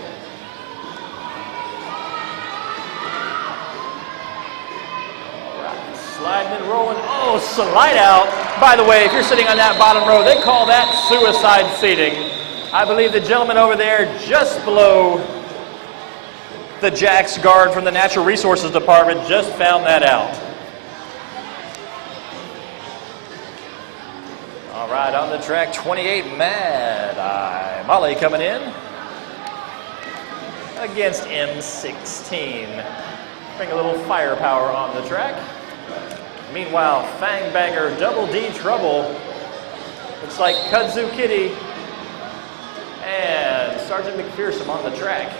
Sliding and rolling, oh, slide out. By the way, if you're sitting on that bottom row, they call that suicide seating. I believe the gentleman over there just below the Jack's guard from the Natural Resources Department just found that out. All right, on the track, 28, Mad Eye. Molly coming in against M16. Bring a little firepower on the track. Meanwhile, Fang Banger, Double D Trouble. Looks like Kudzu Kitty and Sergeant McPherson on the track.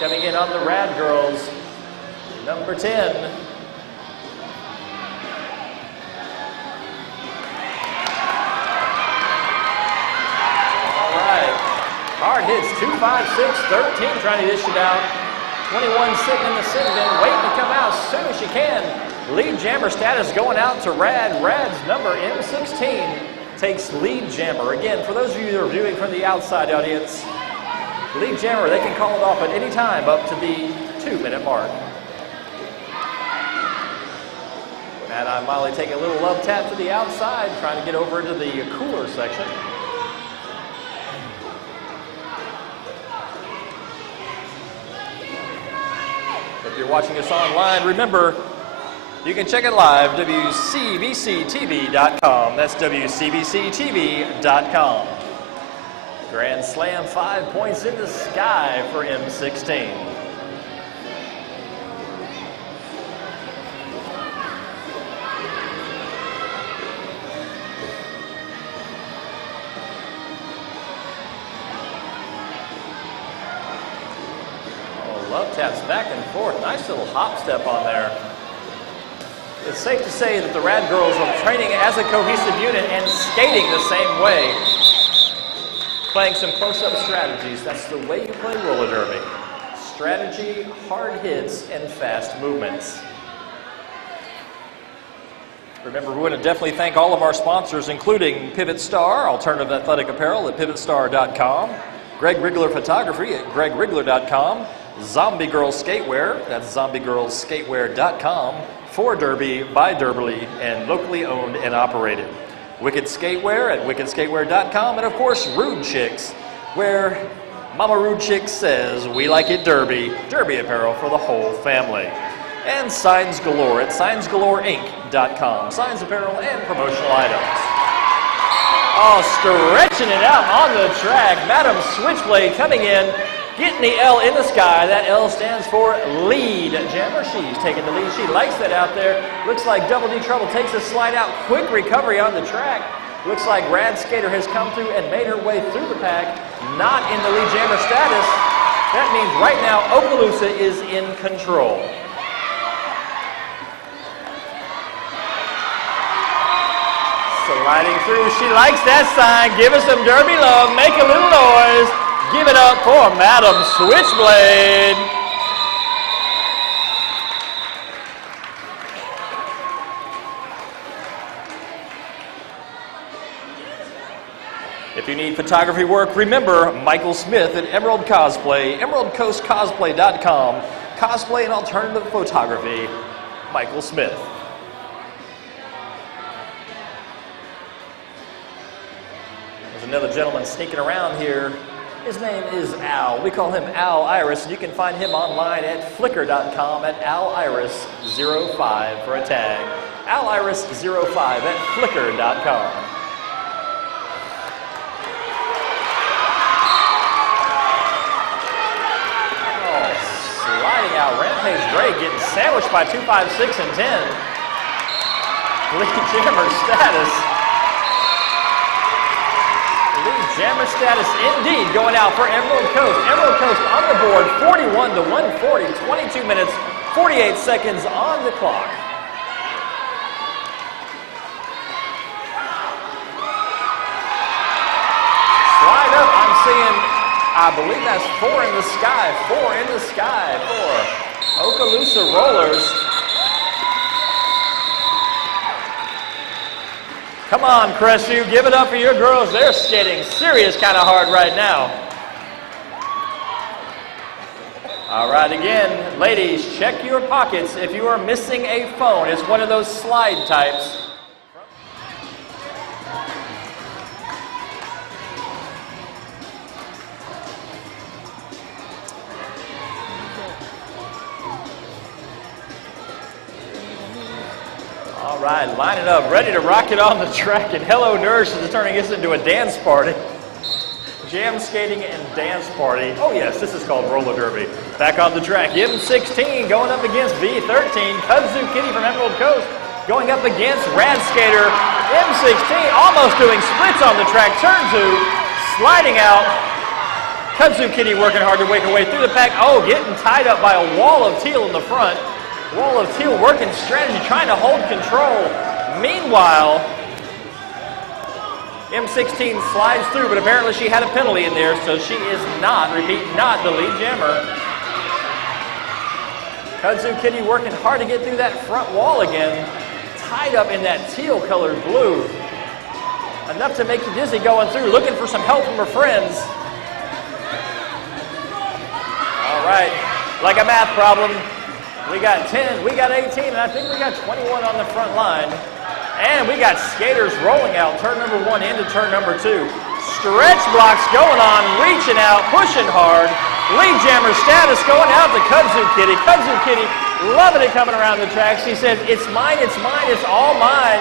Coming in on the Rad Girls, number 10. All right, hard hits, 2, 5, 6, 13, trying to dish it out. 21 sitting in the sit-in, waiting to come out as soon as she can. Lead jammer status going out to Rad. Rad's number M16 takes lead jammer. Again, for those of you that are viewing from the outside audience, lead jammer, they can call it off at any time up to the 2-minute mark. Mad Eye Molly taking a little love tap to the outside, trying to get over into the cooler section. If you're watching us online, remember, you can check it live, WCBCTV.com. That's WCBCTV.com. Grand Slam, 5 points in the sky for M16. Oh, love taps back and forth. Nice little hop step on there. It's safe to say that the Rad Girls are training as a cohesive unit and skating the same way. Playing some close-up strategies. That's the way you play roller derby. Strategy, hard hits, and fast movements. Remember, we want to definitely thank all of our sponsors, including Pivot Star, alternative athletic apparel at pivotstar.com, Greg Rigler Photography at gregriggler.com, Zombie Girls Skatewear, that's zombiegirlsskatewear.com, for Derby, by Derby, and locally owned and operated. Wicked Skatewear at wickedskatewear.com, and of course, Rude Chicks, where Mama Rude Chicks says, we like it derby, derby apparel for the whole family. And Signs Galore at signsgaloreinc.com, signs, apparel, and promotional items. Oh, stretching it out on the track. Madam Switchblade coming in, Getting the L in the sky. That L stands for lead jammer. She's taking the lead. She likes that out there. Looks like Double D Trouble takes a slide out. Quick recovery on the track. Looks like Rad Skater has come through and made her way through the pack. Not in the lead jammer status. That means right now Okaloosa is in control. Sliding through. She likes that sign. Give us some derby love. Make a little noise. Give it up for Madam Switchblade. If you need photography work, remember Michael Smith at Emerald Cosplay, emeraldcoastcosplay.com. Cosplay and alternative photography, Michael Smith. There's another gentleman sneaking around here. His name is Al. We call him Al Iris. You can find him online at flickr.com at aliris05 for a tag. aliris05 at flickr.com. Oh, sliding out. Rampage Ray getting sandwiched by 2, 5, 6, and 10. Lead jammer status. Lead jammer status indeed going out for Emerald Coast. Emerald Coast on the board, 41 to 140, 22 minutes, 48 seconds on the clock. Slide up, I'm seeing, I believe that's 4 in the sky, 4 in the sky for Okaloosa Rollers. Come on, Crestview, give it up for your girls. They're skating serious kind of hard right now. All right, again, ladies, check your pockets if you are missing a phone. It's one of those slide types. All right, line it up, ready to rock it on the track, and Hello Nurse is turning this into a dance party. Jam skating and dance party. Oh yes, this is called roller derby. Back on the track, M16 going up against V13. Kudzu Kitty from Emerald Coast going up against Rad Skater. M16 almost doing splits on the track. Turn 2, sliding out. Kudzu Kitty working hard to make her way through the pack. Oh, getting tied up by a wall of teal in the front. Wall of teal working strategy, trying to hold control. Meanwhile, M16 slides through, but apparently she had a penalty in there, so she is not, repeat, not the lead jammer. Kudzu Kitty working hard to get through that front wall again, tied up in that teal-colored blue. Enough to make you dizzy going through, looking for some help from her friends. All right, like a math problem. We got 10, we got 18, and I think we got 21 on the front line. And we got skaters rolling out turn number 1 into turn number 2. Stretch blocks going on, reaching out, pushing hard. Lead jammer status going out to Kudzu Kitty. Kudzu Kitty loving it coming around the track. She said, it's mine, it's all mine.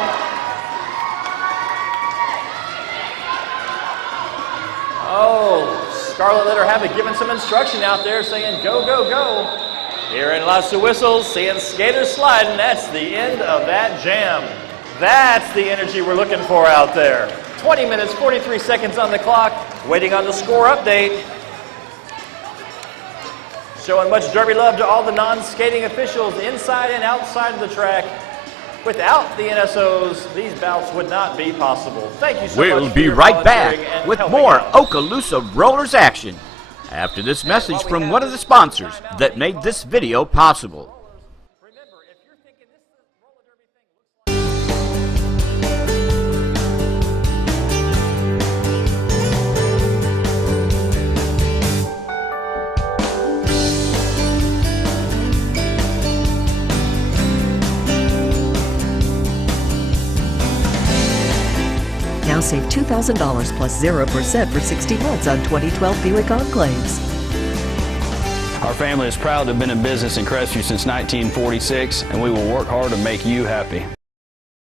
Oh, Scarlet let her have it, giving some instruction out there, saying go, go, go. Here in Lots of Whistles, seeing skaters sliding. That's the end of that jam. That's the energy we're looking for out there. 20 minutes, 43 seconds on the clock. Waiting on the score update. Showing much derby love to all the non-skating officials inside and outside of the track. Without the NSOs, these bouts would not be possible. Thank you so much. We'll be right back with more Okaloosa Rollers action after this message from one of the sponsors that made this video possible. Now save $2,000 plus 0% for 60 months on 2012 Buick Enclaves. Our family is proud to have been in business in Crestview since 1946, and we will work hard to make you happy.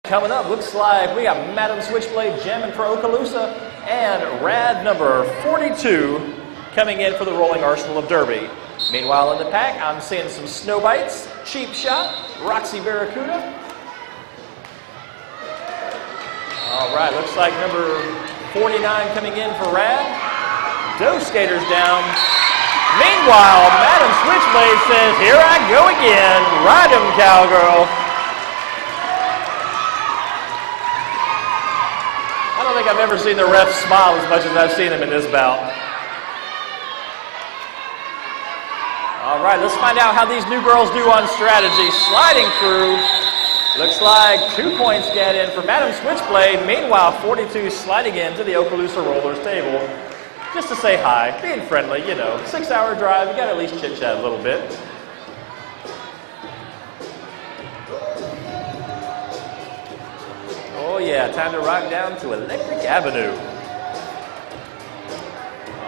Coming up, looks like we got Madam Switchblade jamming for Okaloosa and RAD number 42 coming in for the Rolling Arsenal of Derby. Meanwhile, in the pack, I'm seeing some Snow Bites, Cheap Shot, Roxy Barracuda. All right, looks like number 49 coming in for RAD. Doe Skaters down. Meanwhile, Madam Switchblade says, here I go again. Ride 'em, cowgirl. I don't think I've ever seen the refs smile as much as I've seen them in this bout. All right, let's find out how these new girls do on strategy. Sliding through. Looks like 2 points get in for Madam Switchblade. Meanwhile, 42 sliding into the Okaloosa Rollers table. Just to say hi, being friendly, you know. 6-hour drive, you gotta at least chit-chat a little bit. Oh yeah, time to rock down to Electric Avenue.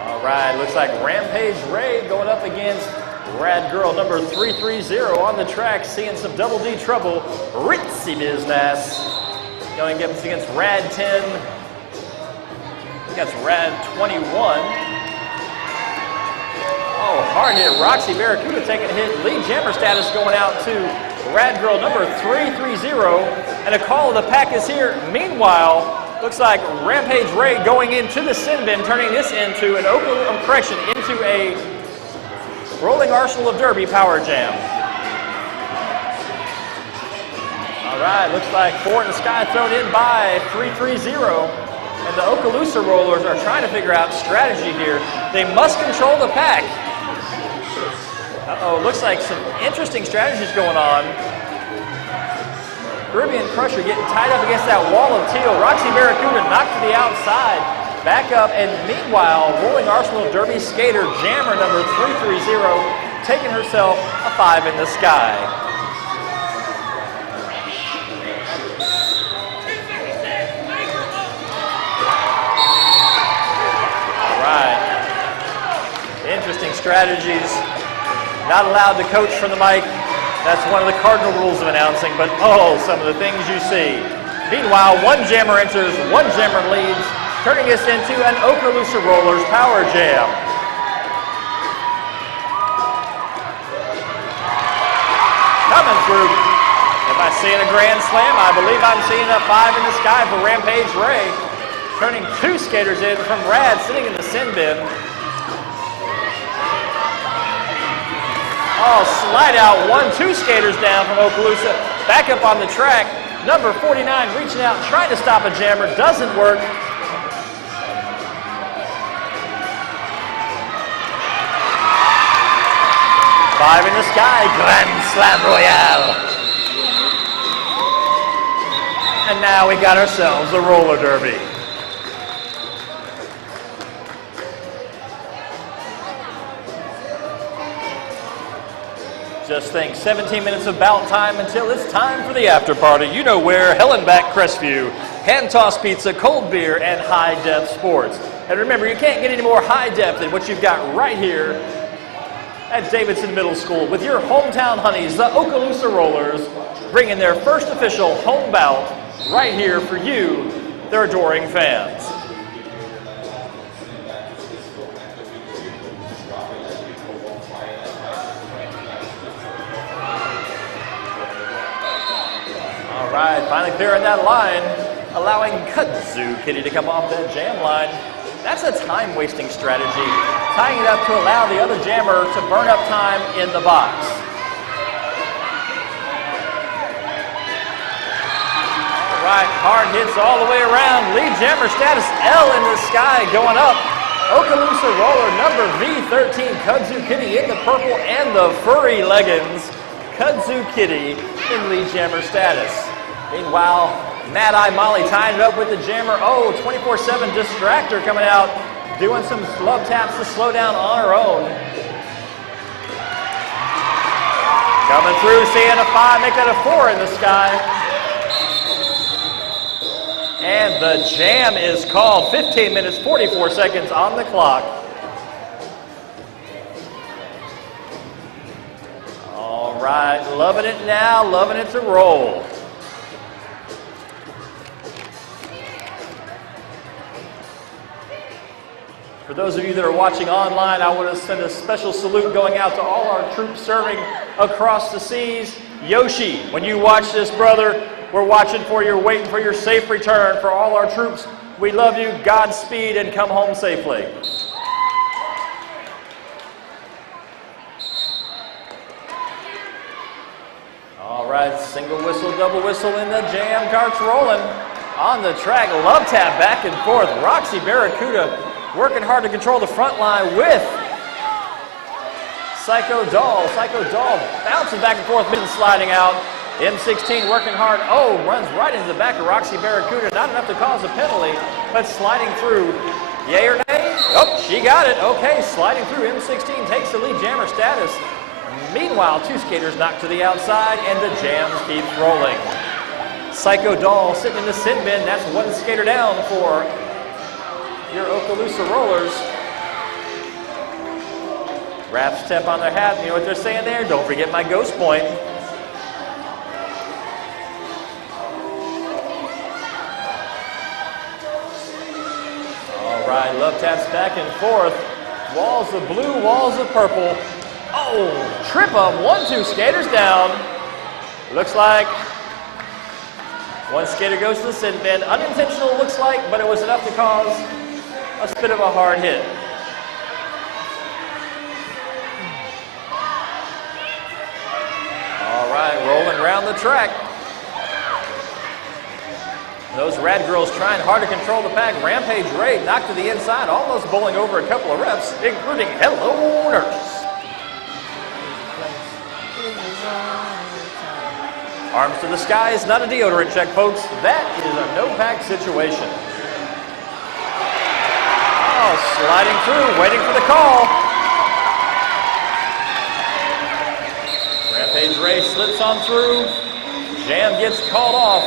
All right, looks like Rampage Ray going up against Rad Girl number 330 on the track, seeing some Double D trouble. Ritzy business. Going up against Rad 10. That's Rad 21. Oh, hard hit. Roxy Barracuda taking a hit. Lead jammer status going out to Rad Girl number 330. And a call of the pack is here. Meanwhile, looks like Rampage Ray going into the sin bin, turning this into an into a Rolling Arsenal of Derby Power Jam. All right, looks like 4 in the sky thrown in by 330. And the Okaloosa Rollers are trying to figure out strategy here. They must control the pack. Uh-oh, looks like some interesting strategies going on. Caribbean Crusher getting tied up against that wall of teal. Roxy Barracuda knocked to the outside. Back up, and meanwhile, Rolling Arsenal Derby skater jammer number 330 taking herself a 5 in the sky. Interesting strategies. Not allowed to coach from the mic. That's one of the cardinal rules of announcing, but oh, some of the things you see. Meanwhile, one jammer enters, one jammer leads, turning us into an Okaloosa Rollers Power Jam. Coming through. If I see a grand slam, I believe I'm seeing a 5 in the sky for Rampage Ray. Turning 2 skaters in from Rad, sitting in the sin bin. Oh, slide out, 1-2 skaters down from Okaloosa. Back up on the track. Number 49 reaching out, trying to stop a jammer. Doesn't work. Five in the sky, Grand Slam Royale. And now we got ourselves a roller derby. Just think, 17 minutes of bout time until it's time for the after party. You know where, Hellenbach Crestview, hand toss pizza, cold beer, and high def sports. And remember, you can't get any more high def than what you've got right here at Davidson Middle School with your hometown honeys, the Okaloosa Rollers, bringing their first official home bout right here for you, their adoring fans. All right, finally clearing that line, allowing Kudzu Kitty to come off that jam line. That's a time-wasting strategy, tying it up to allow the other jammer to burn up time in the box. All right, hard hits all the way around. Lead jammer status L in the sky going up. Okaloosa Roller number V13, Kudzu Kitty in the purple and the furry leggings. Kudzu Kitty in lead jammer status. Meanwhile, Mad Eye Molly tying it up with the jammer. Oh, 24/7 distractor coming out, doing some love taps to slow down on her own. Coming through, seeing a 5, make that a 4 in the sky. And the jam is called. 15 minutes, 44 seconds on the clock. All right, loving it now, loving it to roll. For those of you that are watching online, I want to send a special salute going out to all our troops serving across the seas. Yoshi, when you watch this, brother, we're watching for you, waiting for your safe return. For all our troops, we love you, Godspeed, and come home safely. All right, single whistle, double whistle, and the jam cart's rolling. On the track, love tap back and forth. Roxy Barracuda working hard to control the front line with Psycho Doll. Psycho Doll bouncing back and forth, and sliding out. M16 working hard. Oh, runs right into the back of Roxy Barracuda. Not enough to cause a penalty, but sliding through. Yay or nay? Oh, she got it. Okay, sliding through. M16 takes the lead jammer status. Meanwhile, two skaters knocked to the outside, and the jams keeps rolling. Psycho Doll sitting in the sin bin. That's one skater down for your Okaloosa Rollers. Rap step on their hat. You know what they're saying there? Don't forget my ghost point. All right, love taps back and forth. Walls of blue, walls of purple. Oh, trip up. 1-2 skaters down. Looks like one skater goes to the sin bin. Unintentional, looks like, but it was enough to cause a bit of a hard hit. All right, rolling around the track. Those RAD girls trying hard to control the pack. Rampage Raid knocked to the inside, almost bowling over a couple of reps, including Hello Nurse. Arms to the sky is not a deodorant check, folks. That is a no-pack situation. Oh, sliding through, waiting for the call. Rampage Ray slips on through. Jam gets called off.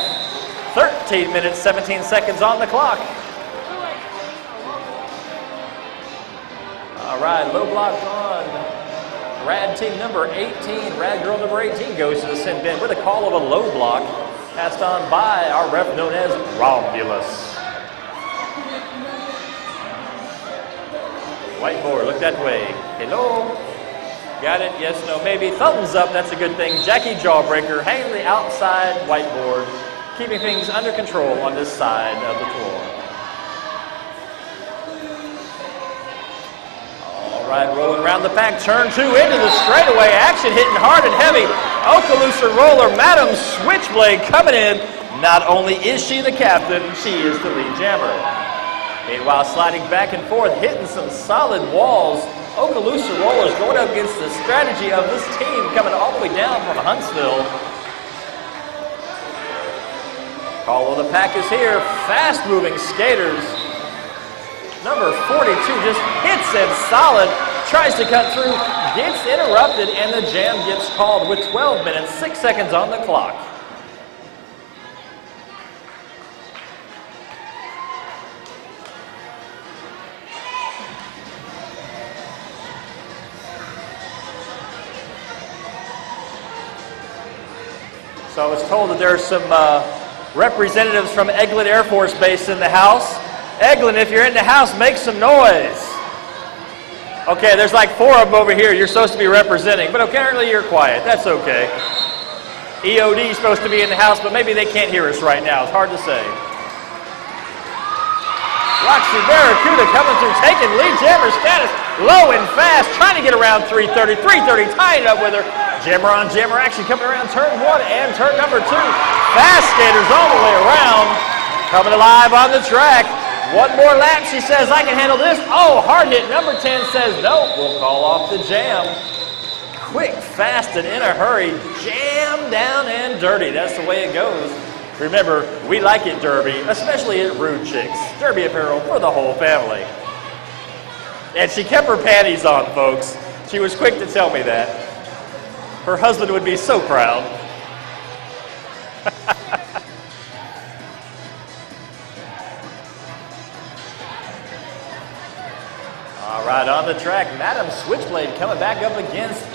13 minutes, 17 seconds on the clock. All right, low block on. RAD team number 18, RAD girl number 18 goes to the sin bin with a call of a low block, passed on by our ref known as Romulus. Whiteboard, look that way. Hello. Got it? Yes, no, maybe. Thumbs up, that's a good thing. Jackie Jawbreaker hanging the outside whiteboard, keeping things under control on this side of the floor. All right, rolling around the pack, turn two into the straightaway. Action hitting hard and heavy. Okaloosa Roller, Madam Switchblade coming in. Not only is she the captain, she is the lead jammer. Meanwhile, sliding back and forth, hitting some solid walls. Okaloosa Rollers going up against the strategy of this team coming all the way down from Huntsville. Call of the pack is here. Fast-moving skaters. Number 42 just hits him solid, tries to cut through, gets interrupted, and the jam gets called with 12 minutes, 6 seconds on the clock. So I was told that there's some representatives from Eglin Air Force Base in the house. Eglin, if you're in the house, make some noise. Okay, there's like 4 of them over here you're supposed to be representing, but apparently you're quiet. That's okay. EOD is supposed to be in the house, but maybe they can't hear us right now. It's hard to say. Roxy Barracuda coming through, taking lead jammer status, low and fast, trying to get around 330. 330 tying it up with her. Jammer on jammer action coming around turn 1 and turn number 2. Fast skaters all the way around. Coming alive on the track. One more lap, she says, I can handle this. Oh, hard hit. Number 10 says, no, we'll call off the jam. Quick, fast, and in a hurry. Jam down and dirty. That's the way it goes. Remember, we like it derby, especially at Rude Chicks. Derby apparel for the whole family. And she kept her panties on, folks. She was quick to tell me that. Her husband would be so proud. All right, on the track, Madam Switchblade coming back up against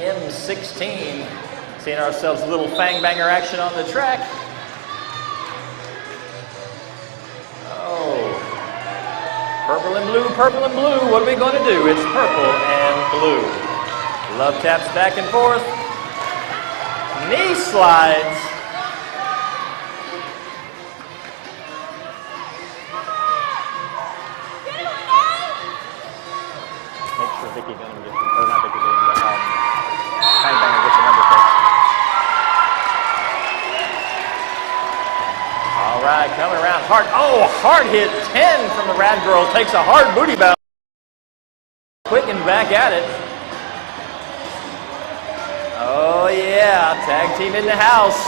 M16. Seeing ourselves a little fang banger action on the track. Oh. Purple and blue, purple and blue. What are we going to do? It's purple and blue. Love taps back and forth. Knee slides. Make sure Vicky Gunham gets, or not Vicky Gunham, but Hangbanger gets the number 6. All right, coming around. Hard. Oh, hard hit 10 from the RAD girls. Takes a hard booty bounce. Quick and back at it. Oh, yeah. Tag team in the house.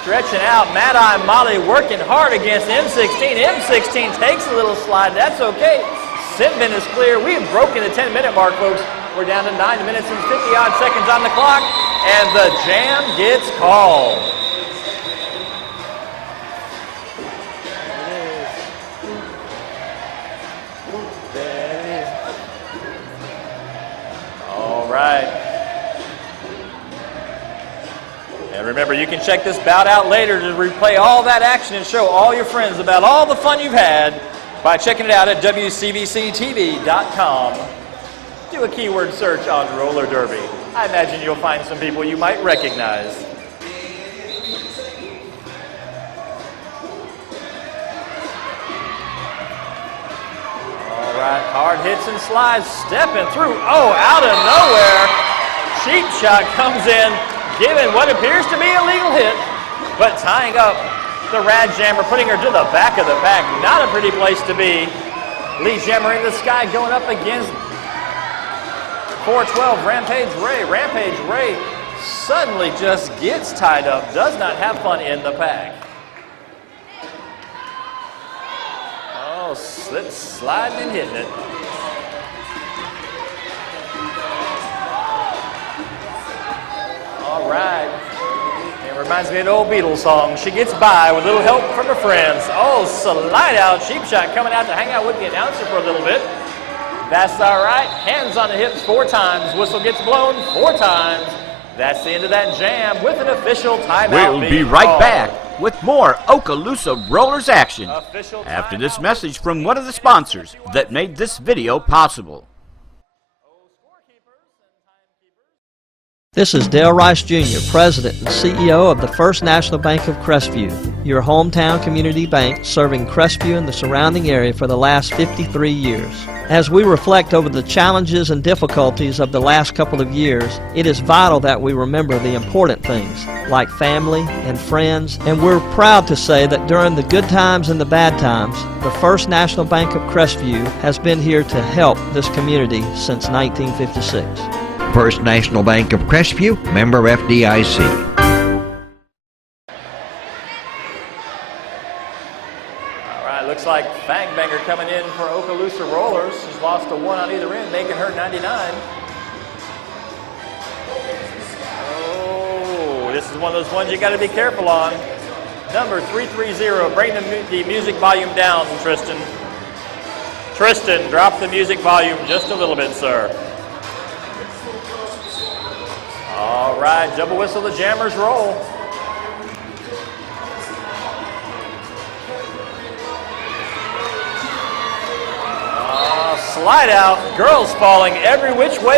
Stretching out. Mad Eye Molly working hard against M16. M16 takes a little slide. That's okay. Sinbin is clear. We have broken the 10-minute mark, folks. We're down to 9 minutes and 50-odd seconds on the clock. And the jam gets called. All right. And remember, you can check this bout out later to replay all that action and show all your friends about all the fun you've had by checking it out at WCBCTV.com. Do a keyword search on roller derby. I imagine you'll find some people you might recognize. All right, hard hits and slides, stepping through. Oh, out of nowhere, cheap shot comes in, giving what appears to be a legal hit, but tying up the RAD Jammer, putting her to the back of the pack. Not a pretty place to be. Lee Jammer in the sky going up against 412 Rampage Ray. Rampage Ray suddenly just gets tied up, does not have fun in the pack. Oh, sliding and hitting it. All right. It reminds me of an old Beatles song. She gets by with a little help from her friends. Oh, slide out. Cheap shot coming out to hang out with the announcer for a little bit. That's all right. Hands on the hips 4 times. Whistle gets blown 4 times. That's the end of that jam with an official timeout. We'll be right back with more Okaloosa Rollers action after this message from one of the sponsors that made this video possible. This is Dale Rice Jr., President and CEO of the First National Bank of Crestview, your hometown community bank serving Crestview and the surrounding area for the last 53 years. As we reflect over the challenges and difficulties of the last couple of years, it is vital that we remember the important things, like family and friends, and we're proud to say that during the good times and the bad times, the First National Bank of Crestview has been here to help this community since 1956. First National Bank of Crestview, member FDIC. All right, looks like Fangbanger coming in for Okaloosa Rollers. She's lost a 1 on either end, making her 99. Oh, this is one of those ones you got to be careful on. Number 330, bring the music volume down, Tristan. Tristan, drop the music volume just a little bit, sir. All right, double whistle, the Jammers roll. Slide out, girls falling every which way.